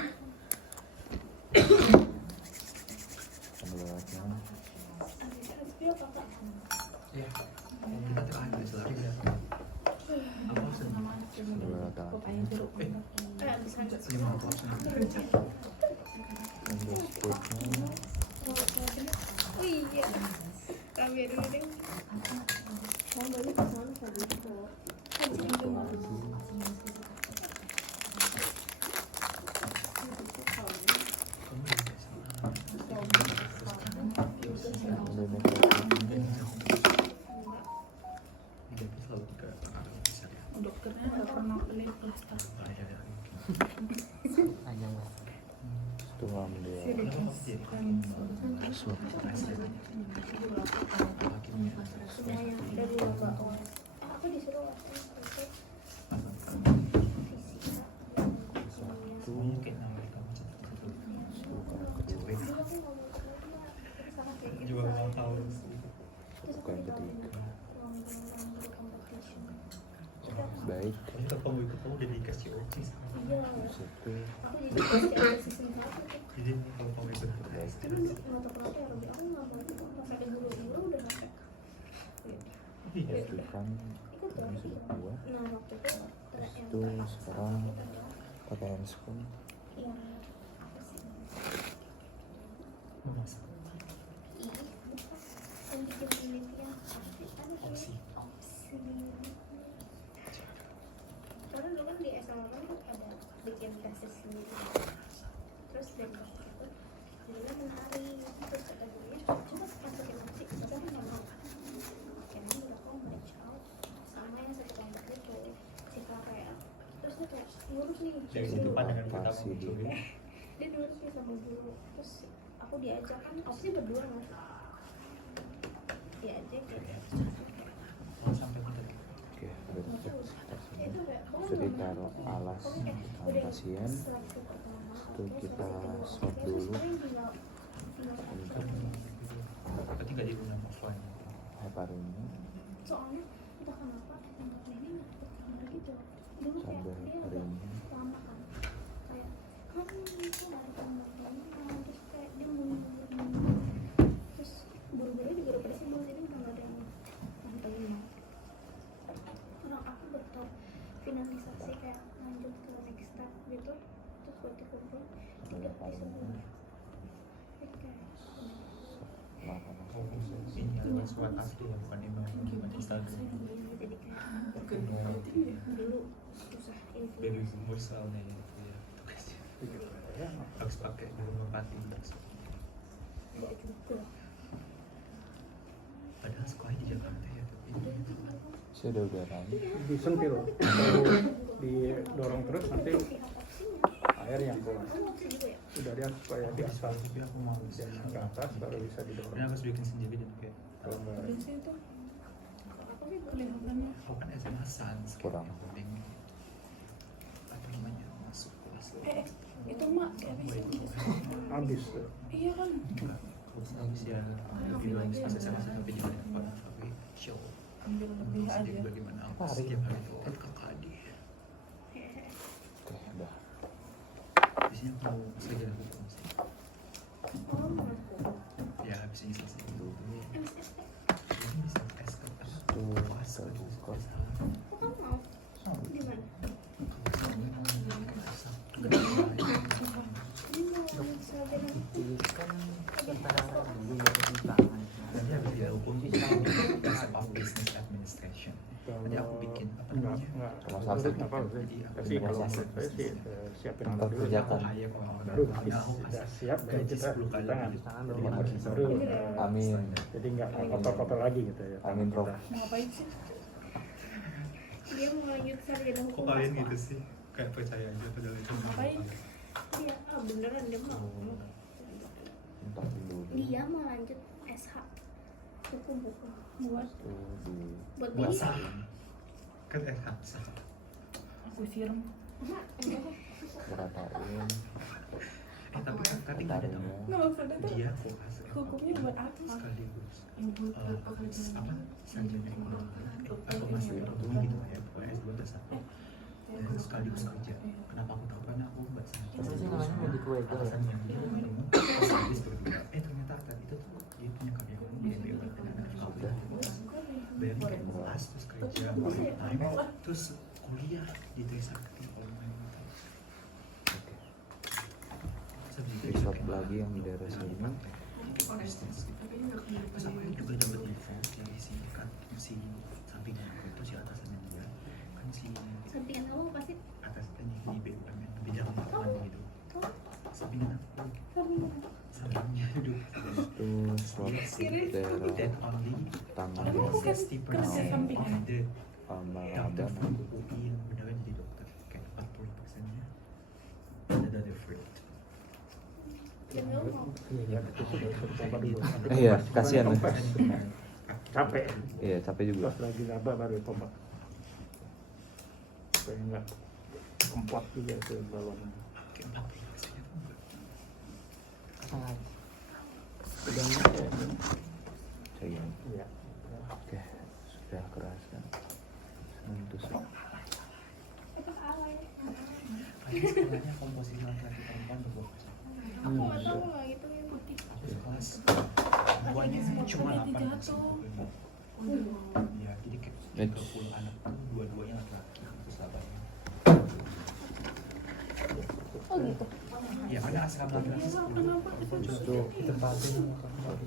Ya. Kita terakhir di selari. Apa harus Dulu alat alatnya. senyum apa? Ambil scoop-nya. Oh iya. Kami dulu deh. Kamu balik ke mana tadi? Ambil mikrofonnya. Dokternya nggak pernah pelit plaster. Itu ambil swab. Semua yang ada di bawah. Aku disuruh waktu itu fisika. Itu Mungkin namanya kamu juga mau tahu. buku yang ketiga. Baik, Kalau kamu ikut kamu udah dikasih opsi. Iya. situ. Aku jadi pasti ada season 1. Jadi kalau kamu ikut Cuman nggak tahu kenapa ya Robi, aku nggak mau ikut pas ada guru-guru udah sampai Itu kan ikut ini lagi. sudah dua. Nah waktu itu Itu sekarang pakai handscoon. yang apa sih? memasak. Ih, bukan. Yang bikin penelitian apa sih? Opsi. Opsi. Karena dulu kan di SMA kan ada bikin tesis sendiri. Terus dari itu dia menarik terus kata dia coba masukin opsi tapi aku nggak mau. Karena udah aku reach out sama yang satu kelompok itu si Karel. Terus dia kayak ngurus nih. Dari situ pandangan pertama Pasti muncul ya. Dia ngurus nih sama guru. Terus aku diajak kan opsi berdua mas. Diajak gitu. Mau sampai kita Oke, udah cek. Ya itu kayak kamu Bisa ditaruh alas tangan pasien. Itu kita swab dulu untuk berarti nggak digunakan offline. heparinnya. soalnya entah kenapa tempat ini nggak deket kamar gitu dulu kayak Cabai dia agak harinya. lama kan kayak itu dari kamar ini terus kayak dia mundur terus buru-buru juga udah pada sibuk jadi nggak ada yang nantengin orang aku betul finalisasi kayak lanjut ke next step gitu terus buat dikumpul Ada tidak paling bisa Ini adalah surat asli ya, bukan email Instagram. dulu susah info Baby boomer soalnya itu ya. Harus pakai di rumah pati. tidak juga Padahal sekolahnya di Jakarta ya, tapi sih ada udaranya. Disentil, kalau didorong terus nanti air yang keluar. Udah dia supaya di atas, tapi aku mau dia ke atas baru bisa didorong. Ini harus bikin sendiri dan kayak Kalau enggak, biasanya itu apa sih kelihatannya aku kan SMA Sans Kurang. penting apa namanya masuk kelas itu mak habisin habis tuh. iya kan habis ya bilang pas SMA tapi dia dapat tapi show ambil lebih aja jadi bagaimana aku setiap hari itu kakak adik Oke, udah. biasanya aku mau sarjana hukum sih ya habis ini selesai itu ini bisa SK Tuh, puasa terbuka. nanti habis dia hukum sih of business administration tadi aku bikin apa namanya Rumah sakit. Apa sih? Jadi aku Tapi kalau bikin menurut saya sih siapin Tempat dulu. kerja. aku hire orang Baru karena aku sudah siap baru gaji kita 10 kali tangan. dengan Baru Amin. jadi nggak kotor-kotor lagi gitu ya. Amin, Prof. ngapain sih dia mau lanjut sarjana kok hukum kalian pas, gitu sih kayak percaya aja padahal itu ngapain iya beneran dia mau Entah dulu. dia mau lanjut SH hukum bukan buat Tuh, buat buat dia sah kan sah aku siram beratain. tapi tapi nggak ada tahu Taringnya. nggak usah deh dia fokus hukumnya buat apa sekaligus apa apa sarjana ekonomi aku masih gitu ya pokoknya S2 udah satu dan sekaligus kerja kenapa aku tahu karena aku buat sarjana alasannya dia ngomong sekaligus berdua ternyata tadi itu tuh dia punya karyawan di MBA dan anak juga bayangin kayak kelas terus kerja part time terus kuliah di Trisakti kalau main Resort lagi yang di daerah sini. pas aku juga dapat info dari si sampingan aku itu si atasannya dia kan si sampingan kamu pasti atasnya di BUMN bidang lingkungan gitu sampingan aku sampingnya hidup Itu swab daerah dan only tangan only ya. 60% kerja sampingan. of the doctor Malaban. from UI yang beneran jadi dokter kayak 40% nya ada free dan kamu mau Iya, itu sudah tercoba dulu. Nanti Iya, pas- kasihan. pas capek. Iya, capek juga. Pas lagi laba baru coba. Supaya nggak kempot juga ke balonnya. kayak 40% nya tuh enggak Sedang Sayang. Iya. Oke, sudah keras kan. Sentuh. padahal sekolahnya komposisi laki-laki perempuan tuh aku nggak tahu lah itu yang putih kelas semuanya cuma 8 ya jadi kayak 30 anak tuh dua-duanya laki-laki terus 8 oh gitu ya ada asrama laki-laki 10 Justru ditempatin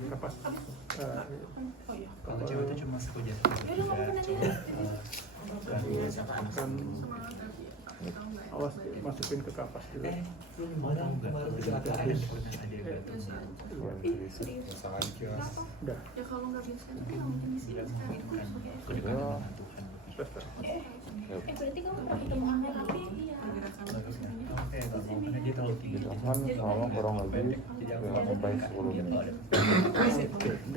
Kapas. oh iya kalau cewek itu cuma sekolah Kan awas masukin ke kapas dulu. mau tahu nggak ada yang Udah. ya kalau nggak bisa kan nggak mungkin di sini kedekatan Tuhan berarti kamu pernah ketemu Angga tapi iya karena dia terlalu tinggi kan ngomong kurang lebih sampai 10 menit.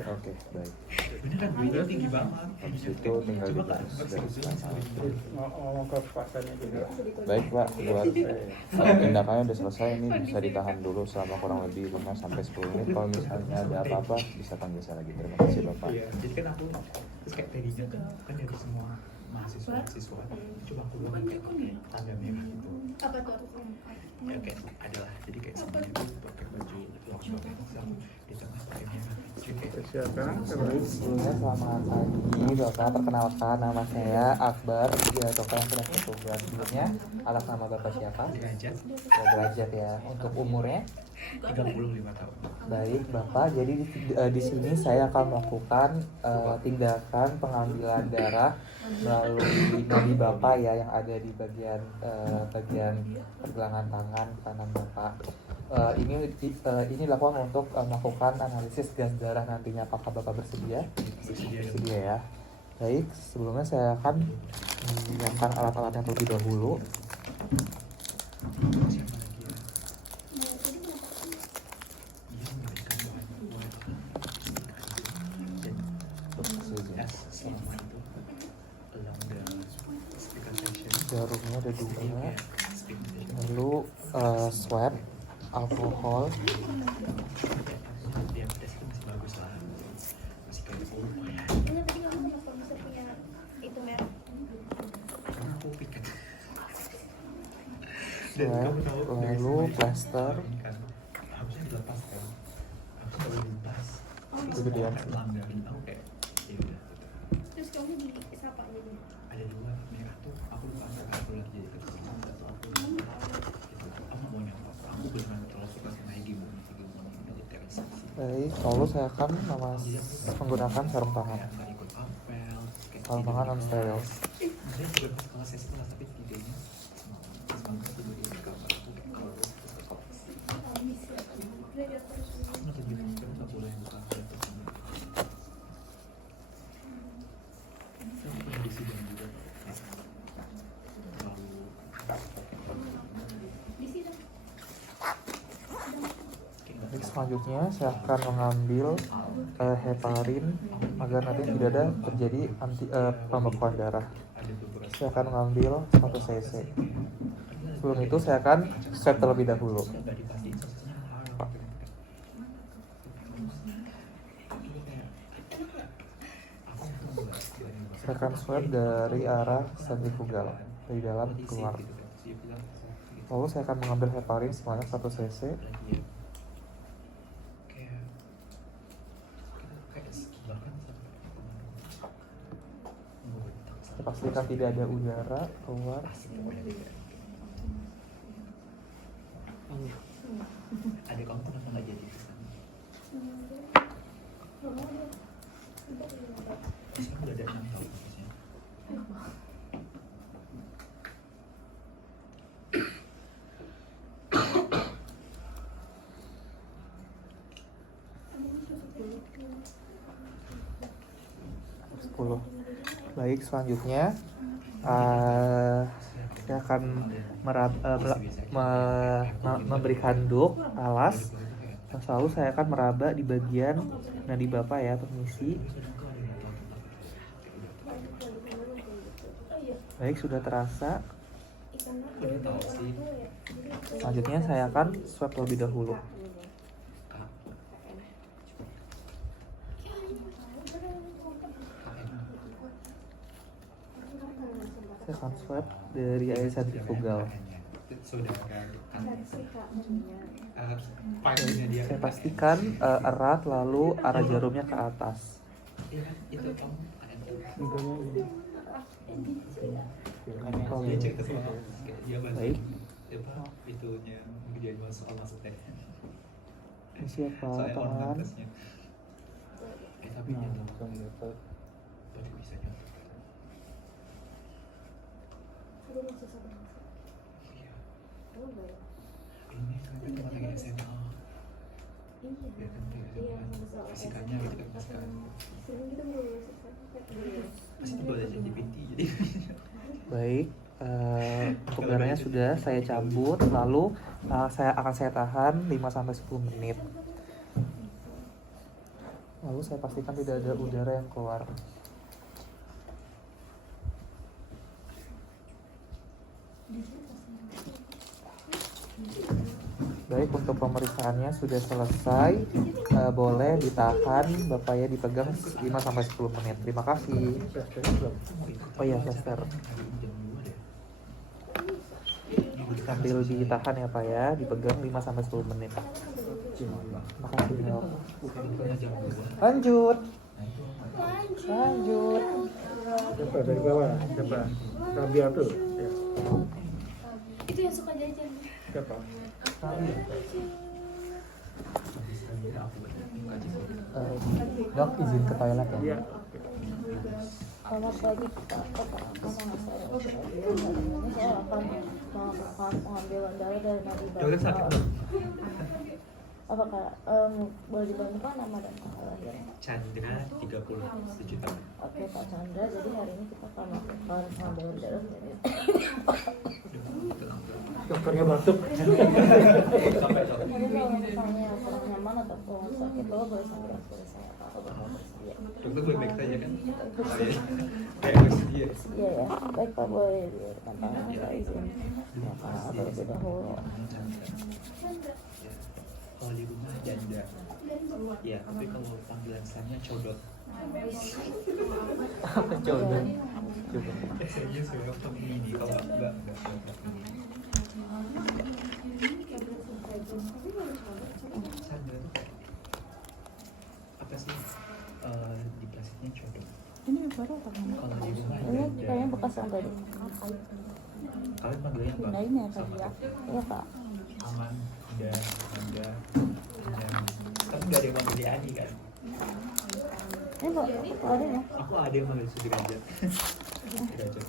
Oke, baik. beneran gue tinggi banget Habis itu tinggal coba kan dibahas. Terus ngomong ke pasarnya juga. Baik Pak, buat tindakannya udah selesai, ini bisa ditahan dulu selama kurang lebih 5 sampai 10 menit. Kalau misalnya ada apa-apa bisa panggil saya lagi. Terima kasih Bapak. iya jadi kan aku terus kayak tadinya kan dari semua mahasiswa Akbar. siswa cuma keluar kayak tanda merah gitu. Apa tuh? Ya kayak adalah jadi kayak semuanya itu pakai baju workshop yang di tengah pakai merah. Jadi kayak Silakan. Sebelumnya selamat pagi Bapak, perkenalkan nama saya Akbar, ya Bapak yang sudah bertugas. Sebelumnya atas nama Bapak siapa? derajat Ya, derajat ya. Untuk umurnya? 35 tahun. Baik Bapak, jadi di sini saya akan melakukan tindakan pengambilan darah melalui nadi Bapak ya yang ada di bagian pergelangan tangan kanan Bapak. Ini dilakukan untuk melakukan analisis gas darah nantinya. Apakah Bapak bersedia? Bersedia ya. Baik, sebelumnya saya akan menyiapkan alat-alatnya terlebih dahulu. Siapa lagi ya? Dia memberikan doa buat dan selama itu along the speaker session Jarumnya ada dua, speaker session lalu swab, alkohol, dia pada situ masih bagus lah, masih kayak ya Ini tadi kamu kenapa bisa punya itu merah? karena aku piket swab, lalu plaster. kan harusnya dilepas kan, harusnya kalau dilepas Kegedean sih. langgarin aku kayak ya udah gitu. Terus kamu di siapa jadi? Ada dua merah tuh aku lupa antara aku lagi jadi ketua atau aku gitu. Aku nggak mau nyapa, aku benar-benar terlalu suka sama hegemoni militerisasi. Baik, lalu saya akan menggunakan sarung tangan. Kayak nggak ikut apel, kayak Sarung tangan non steril. saya juga pas kelas saya setelah tapi tidaknya semalam itu dari gambar aku kayak kalau aku nonton YouTube kan nggak boleh buka laptop ini. Saya pernah di sidang juga lalu Baik, selanjutnya saya akan mengambil heparin agar nanti tidak ada terjadi pembekuan darah. ada beberapa Saya akan mengambil 1 cc. Sebelum itu saya akan swab terlebih dahulu. nggak dipastiin sosisnya haram. Saya akan swab dari arah sentrifugal, dari dalam keluar. Lalu saya akan mengambil heparin sebanyak 1 cc. Saya pastikan tidak ada udara keluar. Ada kamu kenapa nggak jadi ke sana? Sekarang udah ada 6 tahun harusnya. Baik, selanjutnya saya akan memberikan handuk alas. Dan selalu saya akan meraba di bagian nadi Bapak ya, permisi. Baik, sudah terasa. Udah tahu sih. Selanjutnya saya akan swab terlebih dahulu. Saya akan swab dari area sentrifugal. Saudara panggilnya dia. Saya pastikan erat lalu arah jarumnya ke atas. Iya kan? Itu kamu Oh, dia iya. cek ke soal kayak dia bantu Baik. apa itunya kejadian soal masuknya Siapa soalnya tangan? ornamentesnya tapi dia tuh baru bisa nyontek iya ini ternyata teman lagi SMA ya kan kayak fisikannya gitu kan fisikan pasti itu ada jadi binti jadi Baik, untuk darahnya sudah saya cabut, lalu saya tahan 5-10 menit. Lalu saya pastikan tidak ada udara yang keluar. Baik, untuk pemeriksaannya sudah selesai. Boleh ditahan, Bapak ya, dipegang 5-10 menit. Terima kasih. Oh iya, Lester. Sambil ditahan ya Pak ya, dipegang 5-10 menit. Terima kasih. Dok. Lanjut. Coba dari bawah, coba. Rabia tuh. Ya. Itu yang suka jajan. Siapa? Dok, izin ke toilet ya. Iya. Selamat pagi Pak. Saya akan melakukan pengambilan darah dari nadi bapak. Apakah boleh dibantukan nama dan tanggal lahir? Chandra 31 juta. Oke Pak Chandra, jadi hari ini kita akan melakukan pengambilan darah dari Dokternya batuk. Jadi kalau misalnya kurang nyaman ataupun sakit, lo boleh sambil saya atau bapak bersedia. Dokter baik-baik saja kan? Kayak bersedia. Iya ya, baik Pak, boleh diberikan tangan, saya izin makan terlebih dahulu. Kalau di rumah janda. Ya, tapi kalau panggilan saya codot. Apa coba? Serius ya, ini kalau enggak. Sandra apa sih di plastiknya codot? Ini baru apa kan? Kalau di rumah Ini janda. kayaknya bekas yang tadi. Kalian panggilannya apa? Pindahin ya tadi ya. Iya Pak. Aman, dan Anda, tapi nggak ada yang manggil dia Adi kan? Ini Pak, ada ya? Aku ada yang manggil sederajat. Sederajat.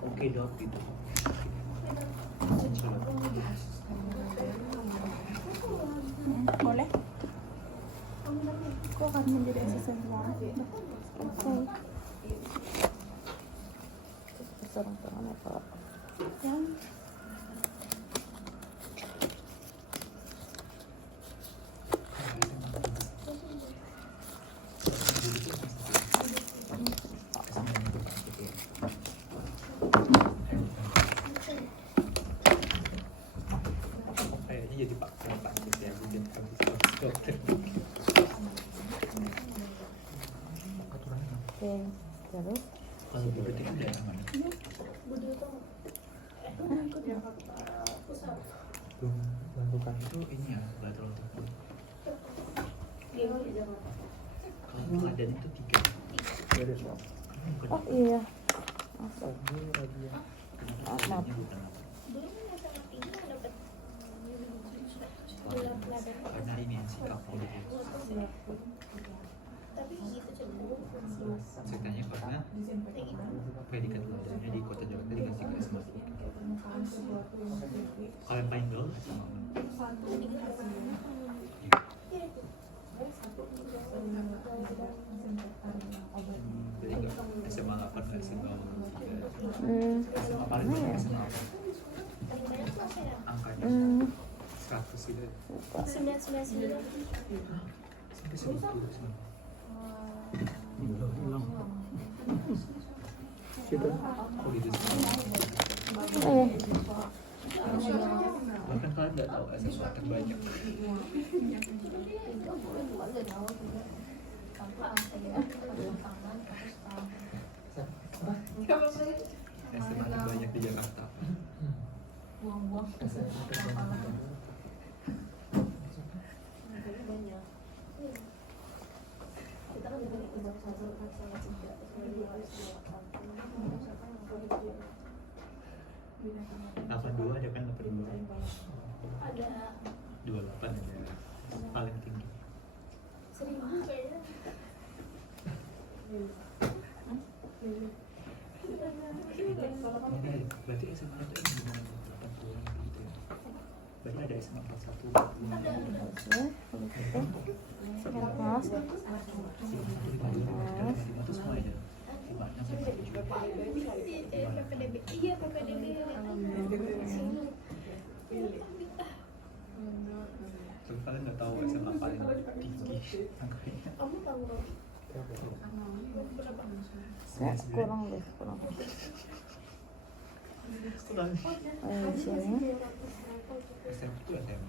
Oke dok, gitu. Boleh? Aku akan menjadi asisten rumah. Oke. Sarung tangan ya Pak. Yang Kayaknya jadi Pak gitu ya, mungkin habis dokter. Oke, terus Kalau berarti kan udah aman. Belum bantukan. Itu ini ya, lateral telepon. Kalau keadaan itu 3. Beres, Pak. oh iya. Lagi Rabia. Maaf. Karena ini sikap politik. Ceritanya karena predikat ladanya di kota Jakarta dikasih ke SMA. Kalau yang paling gaul sama jadi nggak SMA 8 nggak SMA 3 SMA paling banyak SMA angkanya 100 gitu sampai 1000 SMA. Gitu. Oh gitu sih. Bahkan kalian nggak tahu SMA terbanyak. SMA terbanyak di Jakarta. Delapan dua ada kan 82? Ada. 28 ada paling tinggi. Ini berarti SMA itu gimana? 80 gitu ya? Berarti ada SMA 41. Mas. Itu semua ada. 56 sampai 7. Iya, PPDB. Kamu tahu dong? Saya kurang deh, kurang. Di sini. SMP itu ada yang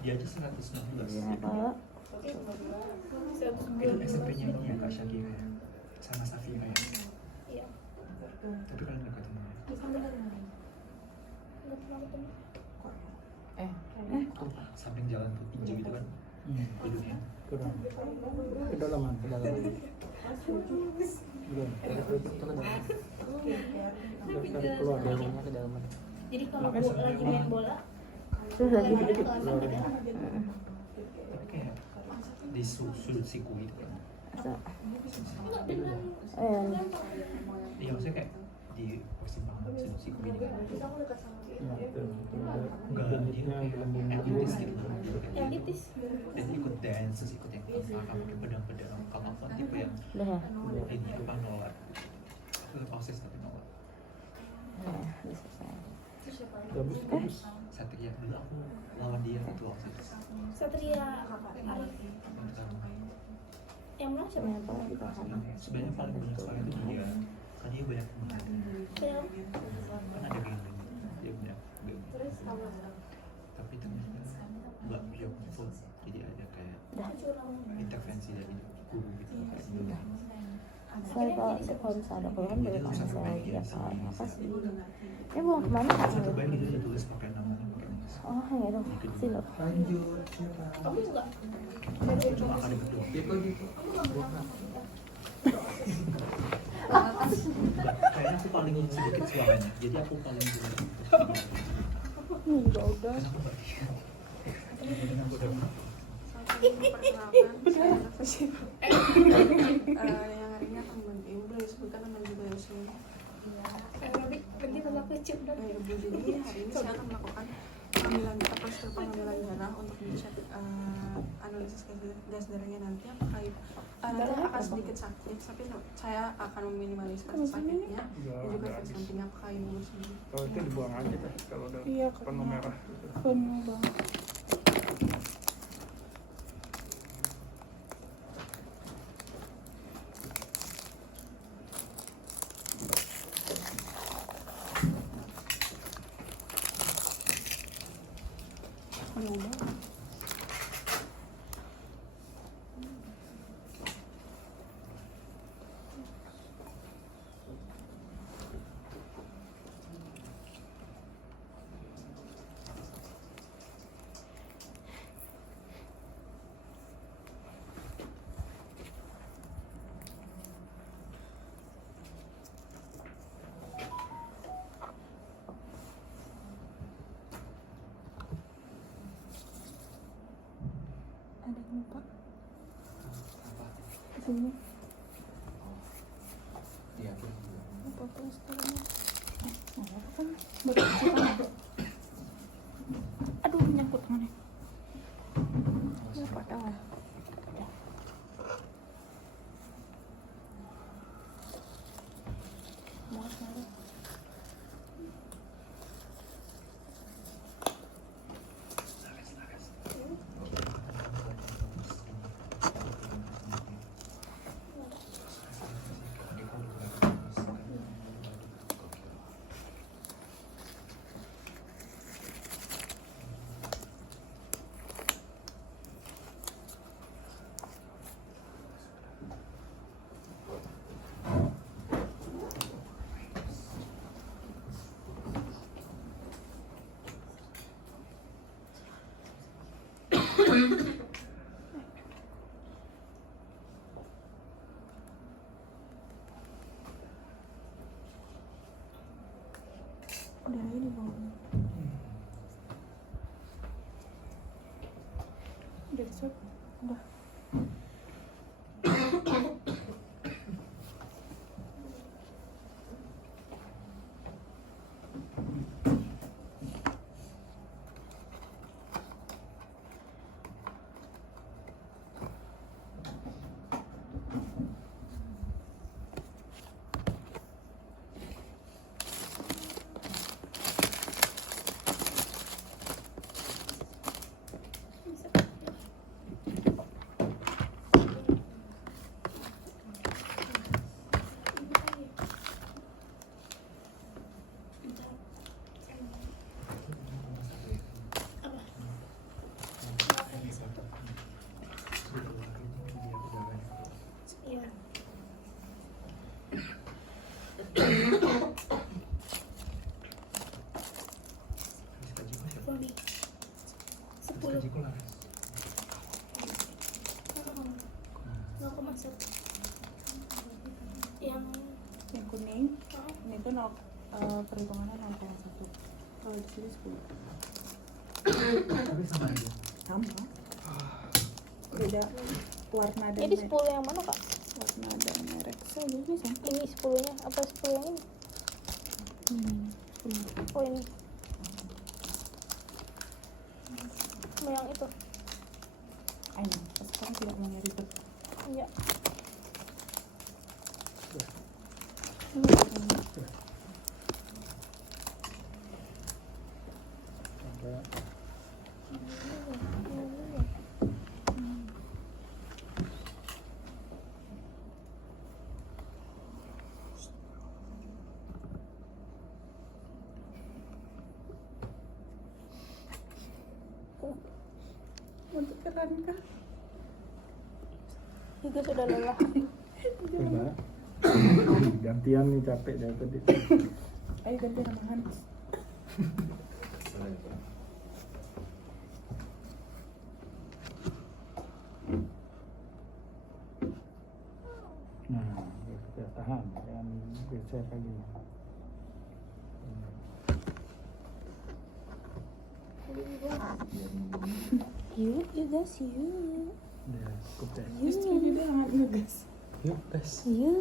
dia aja 116. Ini Pak. Itu SMP-nya ini ya Kak Syakira ya, sama Safira ya. Iya. Tapi kalian dekat sama dia. Samping jalan tuh tinju itu kan gedungnya. Kurang. Kedalaman. Belum. Dari keluar Dalamnya ke dalam. Jadi kalau lagi main bola, Terus lagi dikit. Tapi kayak di sudut siku gitu kan. Iya maksudnya kayak di persimpangan sudut siku gini kan. Enggak, dia kayak elitis gitu. Elitis. Dan ikut dance, terus ikut yang kakak pakai pedang-pedang. Kalau aku kan tipe yang Udah ya? ini apa nolak. Itu proses tapi nolak. Udah selesai. bagus. Satria dulu aku lawan dia itu waktu itu. Satria Arif. Yang menang siapa? Ini apa lagi tahan? Sebenarnya paling banyak sekali itu dia. Kan dia banyak banget. Film. Kan ada game dia banyak game. Tapi ternyata nggak pure full. Jadi ada kayak intervensi dari guru gitu kayak dulu. Saya kalau bisa ada keluhan boleh tanya saya lagi ya Kak. Makasih. Ini buang kemana Kak? Satu bayi itu udah tulis pakai namanya pakai emas. Oh ya dong. Sini loh. Lanjut. Kamu juga? Cuma akademik doang. Ya kok gitu. Kayaknya aku paling sedikit suaranya. Jadi aku paling sedikit. Ini juga udah. Kenapa Mbak? Yang harinya akan membantu ibu dan disebutkan nama juga di sini. Berarti tambah kecil dong. Baik ibu, jadi hari ini saya akan melakukan pengambilan prosedur pengambilan darah untuk dicek analisis gas darahnya nanti nanti akan sedikit sakit, tapi saya akan meminimalisir sakitnya dan juga efek sampingnya apakah ibu sendiri. Kalau itu dibuang aja deh kalau udah Iya, penuh merah. penuh banget. Ada yang lupa di sini. Iya. Lupa sekarang. Apa kan? Bercuci tangan. Aduh, nyangkut tangannya. Lupa tangan. Udah ini bawah. Udah siap? Udah. satu. Yang Yang kuning ini tuh perhitungannya 0,1. Kalau di sini 10. Tapi sama aja. Sama. Beda warna dan jadi merek. 10 yang mana kak? Warna dan merek. Saya ini sama. Ini 10-nya apa 10 yang ini? Oh ini. Mau yang itu? Ayo, sekarang tidak mau ribet. Iya. Untuk keren kah? Juga sudah lelah. Coba. Gantian nih capek dari tadi. Ayo ganti ramahan. Nah, kita tahan, jangan geser lagi. You guys, you. Ya, cukup deh. Justru juga sangat ngegas. Yuk tes. You.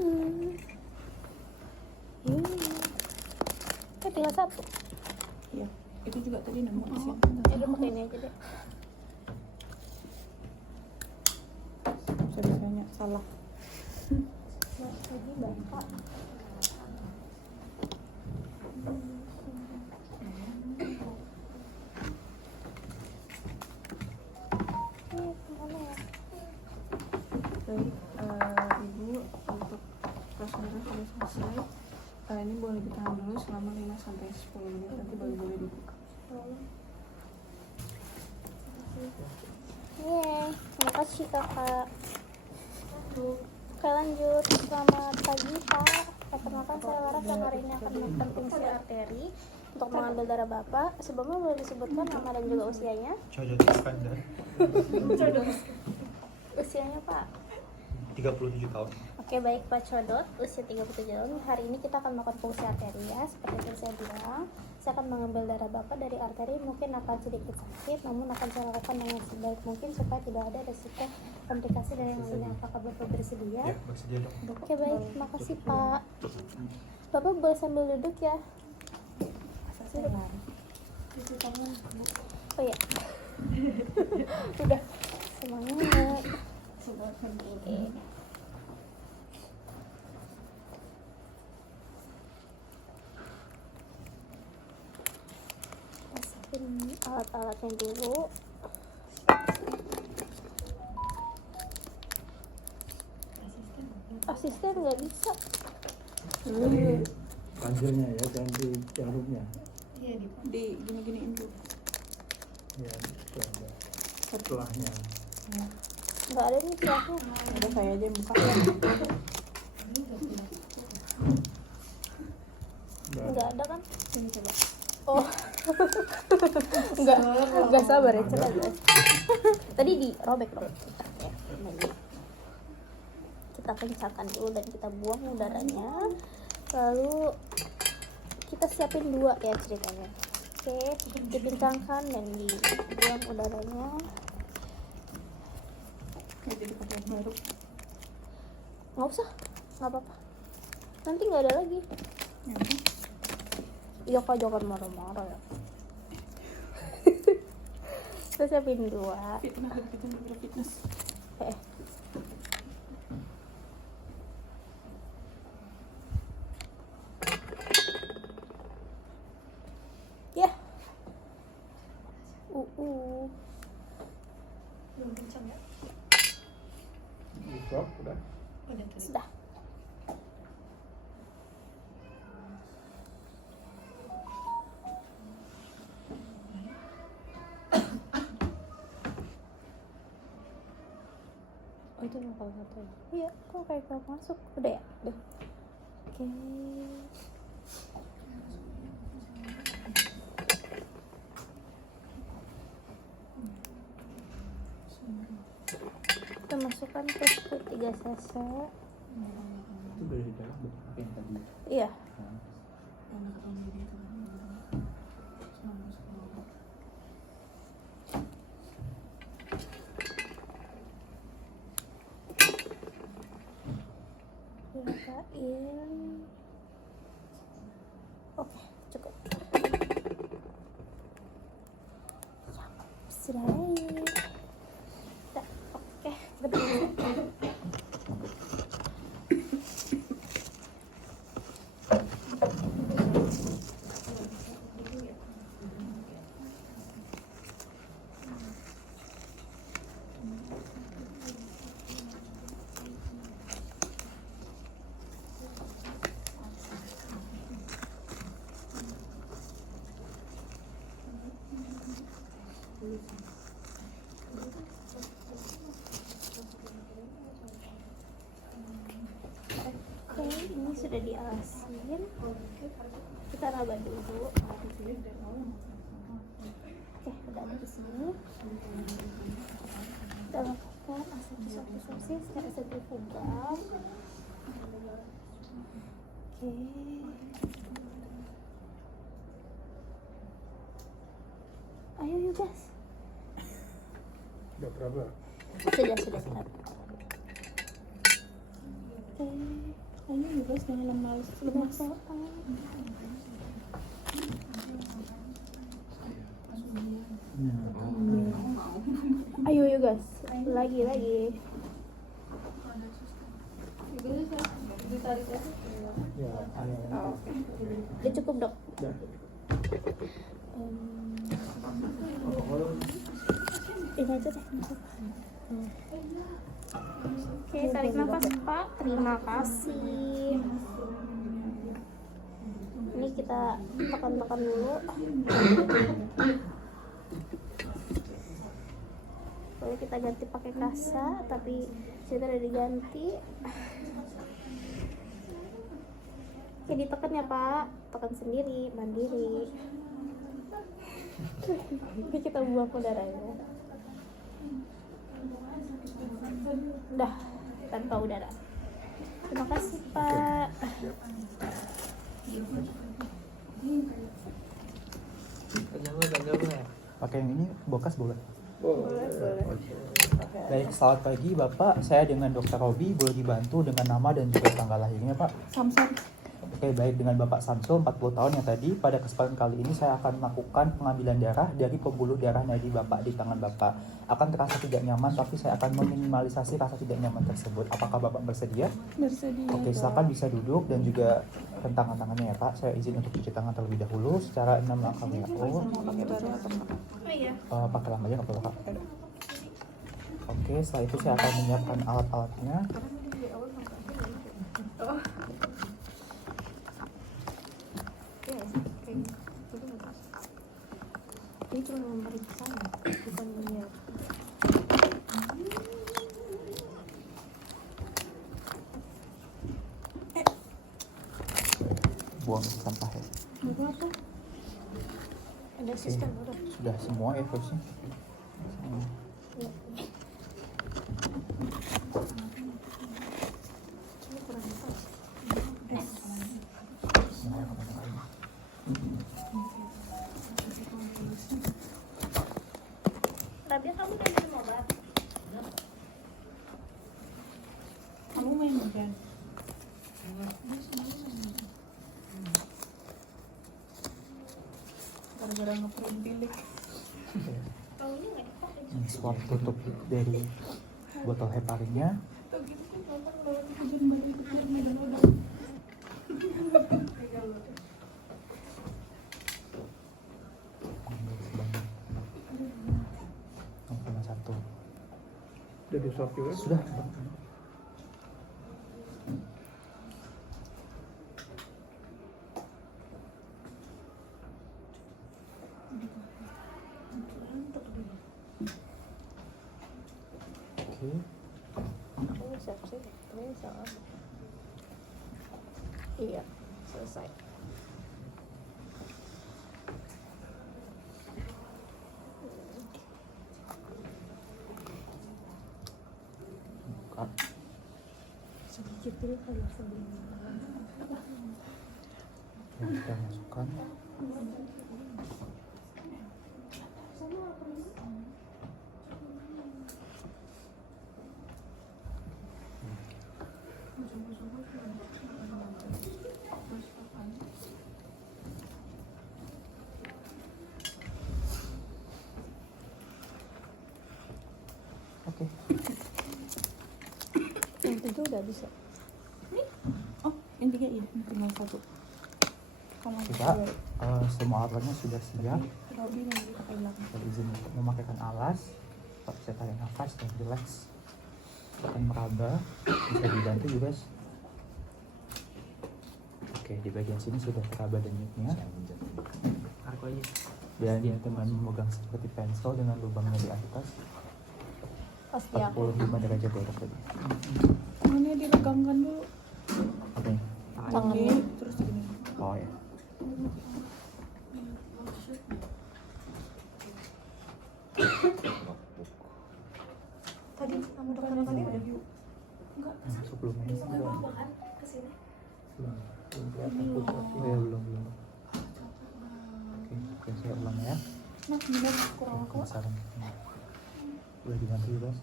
Kan tinggal satu. Iya, itu juga tadi nemu di sini. Jadi pakai ini aja deh. Bisa-bisanya salah. Nah, ini bapak. Ini kemana ya? Baik, Ibu, untuk prosedurnya sudah selesai. Ini boleh ditahan dulu selama 5-10 menit, nanti baru boleh dibuka. Terima kasih kakak. Oke lanjut, selamat pagi pak. Perkenalkan saya Laras yang hari ini akan melakukan fungsi arteri untuk mengambil darah bapak. Sebelumnya boleh disebutkan nama dan juga usianya. Cocok Iskandar. Usianya pak. 37 tahun. Oke baik Pak Codot, usia 37 tahun. Hari ini kita akan melakukan fungsi arteri ya. Seperti yang saya bilang, saya akan mengambil darah bapak dari arteri. Mungkin akan sedikit sakit, namun akan saya lakukan dengan sebaik mungkin supaya tidak ada resiko komplikasi dan yang lainnya. Apakah bapak bersedia? Ya, bersedia dok. Oke baik, makasih Pak. Bapak boleh sambil duduk ya. Cuci tangan. Oh ya. Udah semangat. Oke. Masukin alat-alatnya dulu. Asisten nggak bisa. Panjangnya ya, jangan di jarumnya. Di gini-giniin dulu. Ya, itu ada. Setelahnya. Nggak ada nih celahnya. Ada saya aja yang buka. Nggak ada kan? Sini coba. Oh. Nggak sabar ya, coba guys. Tadi dirobek dong. Ya, ini. Kita kencangkan dulu dan kita buang udaranya. Lalu kita siapin 2 ya ceritanya. Oke, dikencangkan dan dibuang udaranya. Nggak jadi pakai yang baru. Nggak usah, nggak apa-apa. Nanti nggak ada lagi. Ya udah. Iya kak, jangan marah-marah ya. Kita siapin 2. Fitnah, kita udah fitness. Ya. Belum kencang ya? Stop, udah. Udah tadi. Sudah. Oh itu yang kalau satu ya? Iya, kok kayak belum masuk? Udah ya? Udah. Oke. Kita masukkan ke 3 cc. Itu dari dalam apa yang tadi? Iya. Diratain. Oke, cukup. Istirahat. Dah, oke, betul. Oke, ini sudah dialasin. Kita raba dulu. Oke, udah ada di sini. Kita lakukan asam-asam secara sentrifugal. Oke. Ayo yuk guys. Udah berapa? Sudah. Oke. Ayo ya guys, jangan lemas. Ayo yuk guys. Lagi. Ya, ayo. Udah cukup dok. Ini aja deh. Oke, tarik nafas Pak. Terima kasih. Ini kita tekan-tekan dulu. Lalu kita ganti pakai kasa, tapi kita udah diganti. Oke, ditekan ya Pak. Tekan sendiri, mandiri. Ini kita buang udaranya. Udah, tanpa udara. Terima kasih Pak. Pakai yang ini bokas boleh? Boleh. Baik, selamat pagi Bapak. Saya dengan Dr. Robi boleh dibantu dengan nama dan juga tanggal lahirnya Pak? Samson. Oke, baik, dengan Bapak Samsul 40 tahun yang tadi. Pada kesempatan kali ini saya akan melakukan pengambilan darah dari pembuluh darah nadi Bapak di tangan Bapak. Akan terasa tidak nyaman, tapi saya akan meminimalisasi rasa tidak nyaman tersebut. Apakah Bapak bersedia? Bersedia. Oke, silakan bisa duduk dan juga rentangkan tangannya ya Pak. Saya izin untuk cuci tangan terlebih dahulu secara 6 langkah WHO. Pakai lama aja nggak apa-apa Pak. Oke, setelah itu saya akan menyiapkan alat-alatnya. Ini cuma memeriksa, bukan melihat. Buang sampah ya. Apa? Ada sistem udah. Sudah semua ya voice-nya. Ini kurang pas. Rabia, kamu udah minum obat? Kamu main hujan? Gara-gara ngeprint bilik. Tahunya nggak dipakai. Ini swab tutup dari botol heparinnya. Tuh gitu kan nonton kalau hujan baru ikut medan-medan. Ambil sebanyak 0,1. Udah di swab juga? Sudah. Oke. Oh, siap-siap. Ini salah. Iya, selesai. Dicicip dulu kali sebelum. Yang kita masukkan. Oke. Yang 7 udah bisa. Oh, yang 3 iya, tinggal 1. Kamu Kita semua alatnya sudah siap. Robin yang di pakai belakang. Kita izin untuk memakaikan alas. Pak bisa tarik nafas dan relax. Akan meraba, bisa dibantu juga. Oke, di bagian sini sudah teraba denyutnya. Aku aja. Dan teman memegang seperti pensel dengan lubangnya di atas. Pas di aku. 45 derajat belok tadi. Tangannya diregangkan dulu. Apa ini? Tangannya. Terus gini. Oh ya. Tadi sama dokter tadi udah Sebelumnya ini belum. Belum kelihatan pucat. Ya, belum. Oke, saya ulang ya. Nah, bener kurang aku. Penasaran. Udah dibantu ya, Bos?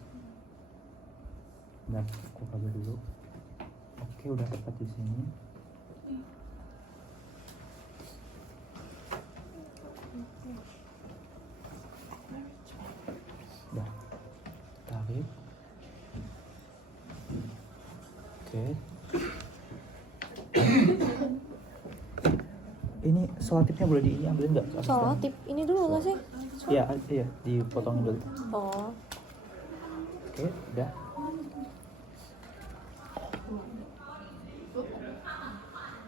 Bentar, aku coba dulu. Oke, udah tepat di sini. Udah. Tarik. Oke. Ini selotipnya boleh diambilin nggak? Selotip ini dulu nggak sih? Iya, iya, dipotongin dulu. Oh. Oke, udah.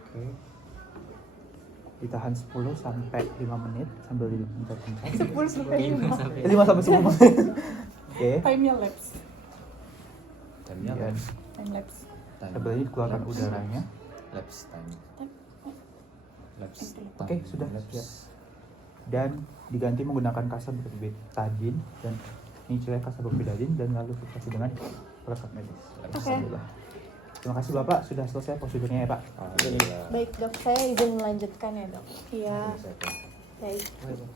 Oke. Ditahan 10 sampai 5 menit sambil dipencet-pencet. 10 sampai 5. 5 sampai 10 menit. Oke. Time-nya lapse. Time-nya Dan Time lapse. sambil ini keluarkan udaranya. Lapse time. Lapse. Oke, sudah siap. Dan diganti menggunakan kasabutadin dan nichilnya kasabutadin dan lalu fikasi dengan perangkat medis. Alhamdulillah. Terima kasih Bapak, sudah selesai prosedurnya ya Pak. Baik dok, saya izin melanjutkan ya dok. Iya. Baik.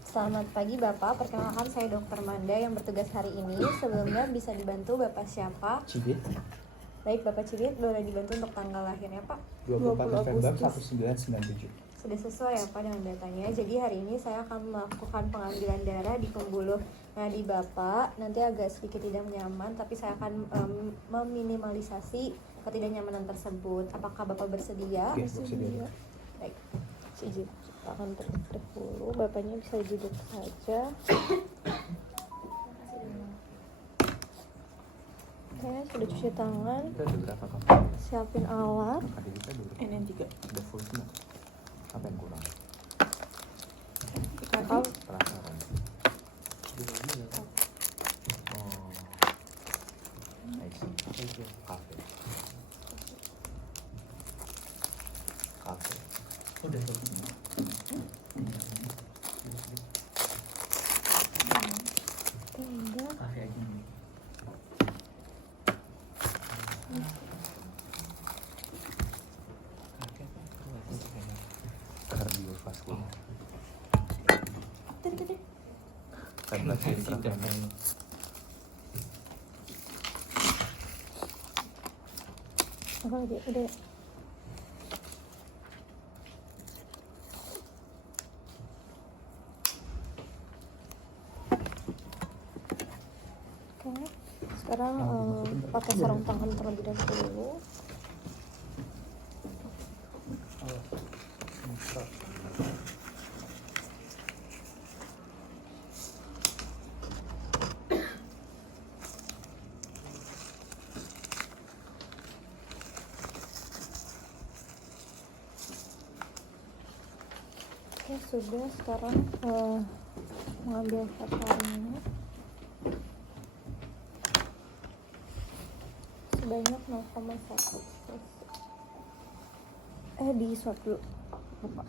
Selamat pagi Bapak, perkenalkan saya Dokter Manda yang bertugas hari ini. Sebelumnya bisa dibantu Bapak siapa? Cibit, Baik Bapak Cibit, boleh dibantu untuk tanggal lahirnya Pak? 24 November Agustus. 1997. Sudah sesuai ya Pak dengan datanya. Jadi hari ini saya akan melakukan pengambilan darah di pembuluh nadi Bapak. Nanti agak sedikit tidak nyaman, tapi saya akan meminimalisasi ketidaknyamanan tersebut. Apakah Bapak bersedia? Oke, bersedia. Baik, izin. Kita akan dulu. Bapaknya bisa duduk saja. Oke, sudah cuci tangan. Kita ada berapa kamu? Siapin alat. Adik kita ada berapa? NN3. Udah full semua. Apa yang kurang? Bakal Penasaran. Oh. I see. Apa itu? Kafe. Kafe. Udah tuh. tenda. Kafe aja nih. Kardiovaskular. Karena citra. Apa lagi? Udah. Oke. Sekarang pakai sarung tangan terlebih dahulu. Oke, sudah. Sekarang mengambil paparannya sebanyak 0,1. Di swab dulu. Lupa.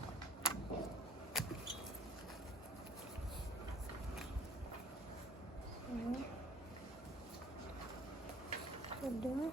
Sudah.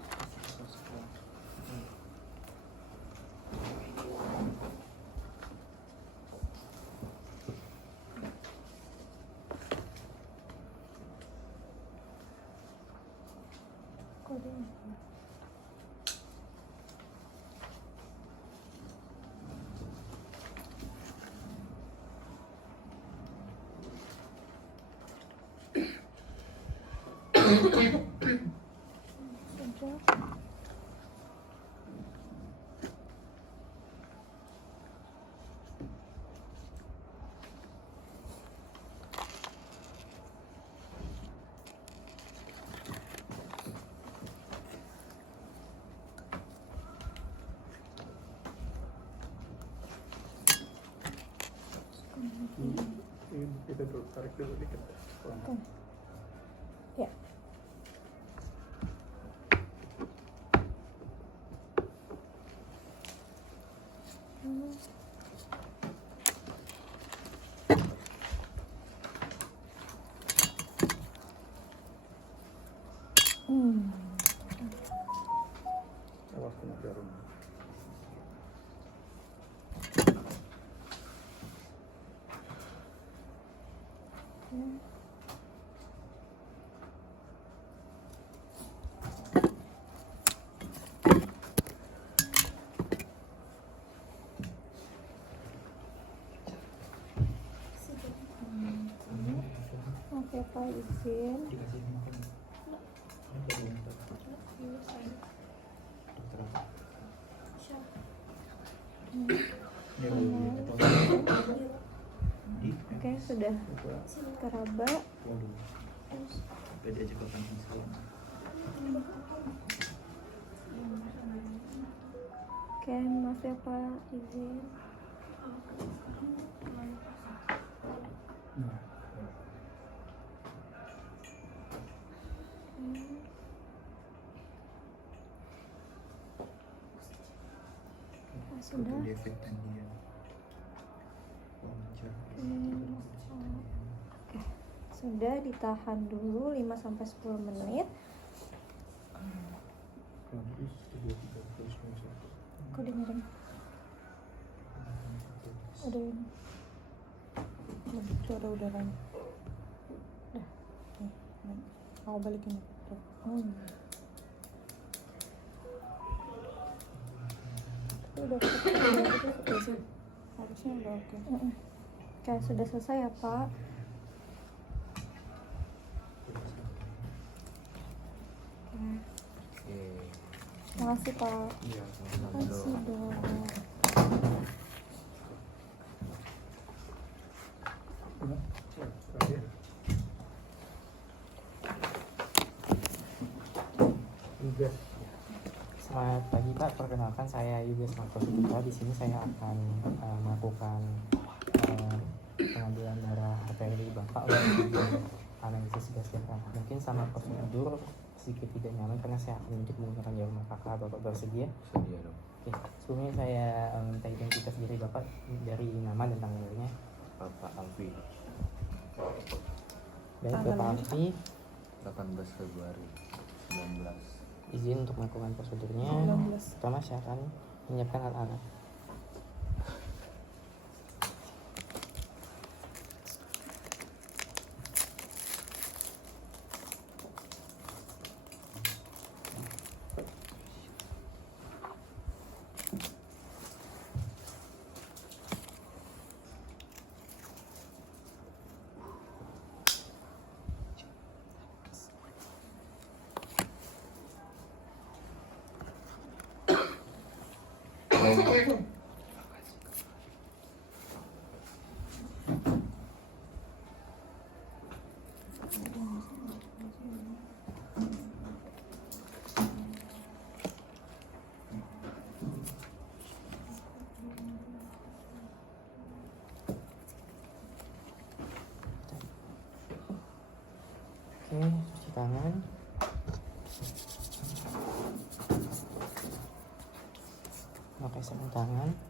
Ini kita dulu tarik dulu dikit. Ya. Awas kena jarum. Maaf ya Pak, izin. Dikasih makan. Oke, sudah keraba. Waduh. Sampai diajak ke kantin sekolah. Oke, maaf ya Pak, izin. Sudah. Defektan dia. Wawancara. Oke, sudah ditahan dulu 5-10 menit. Kok dengerin? Ada ini. Itu ada udaranya. Udah. Nih, mau balikin ya. Tuh. Udah harusnya udah oke. Oke, sudah selesai ya Pak. Oke. Makasih Pak. Iya, Makasih dong. Terakhir. Tugas. Selamat pagi Pak, perkenalkan saya Yugas Marcos Putra. Di sini saya akan melakukan pengambilan darah arteri Bapak untuk analisis gas darah. Mungkin sama prosedur sedikit tidak nyaman karena saya akan untuk menggunakan jarum. Apakah Bapak bersedia? Sedia dong. Oke, sebelumnya saya minta identitas diri Bapak dari nama dan tanggal lahirnya. Bapak Alfi, Baik, Bapak Alfi, 18 Februari 19. izin untuk melakukan prosedurnya. Pertama saya akan menyiapkan alat-alat. Oke, cuci tangan. Pakai sarung tangan.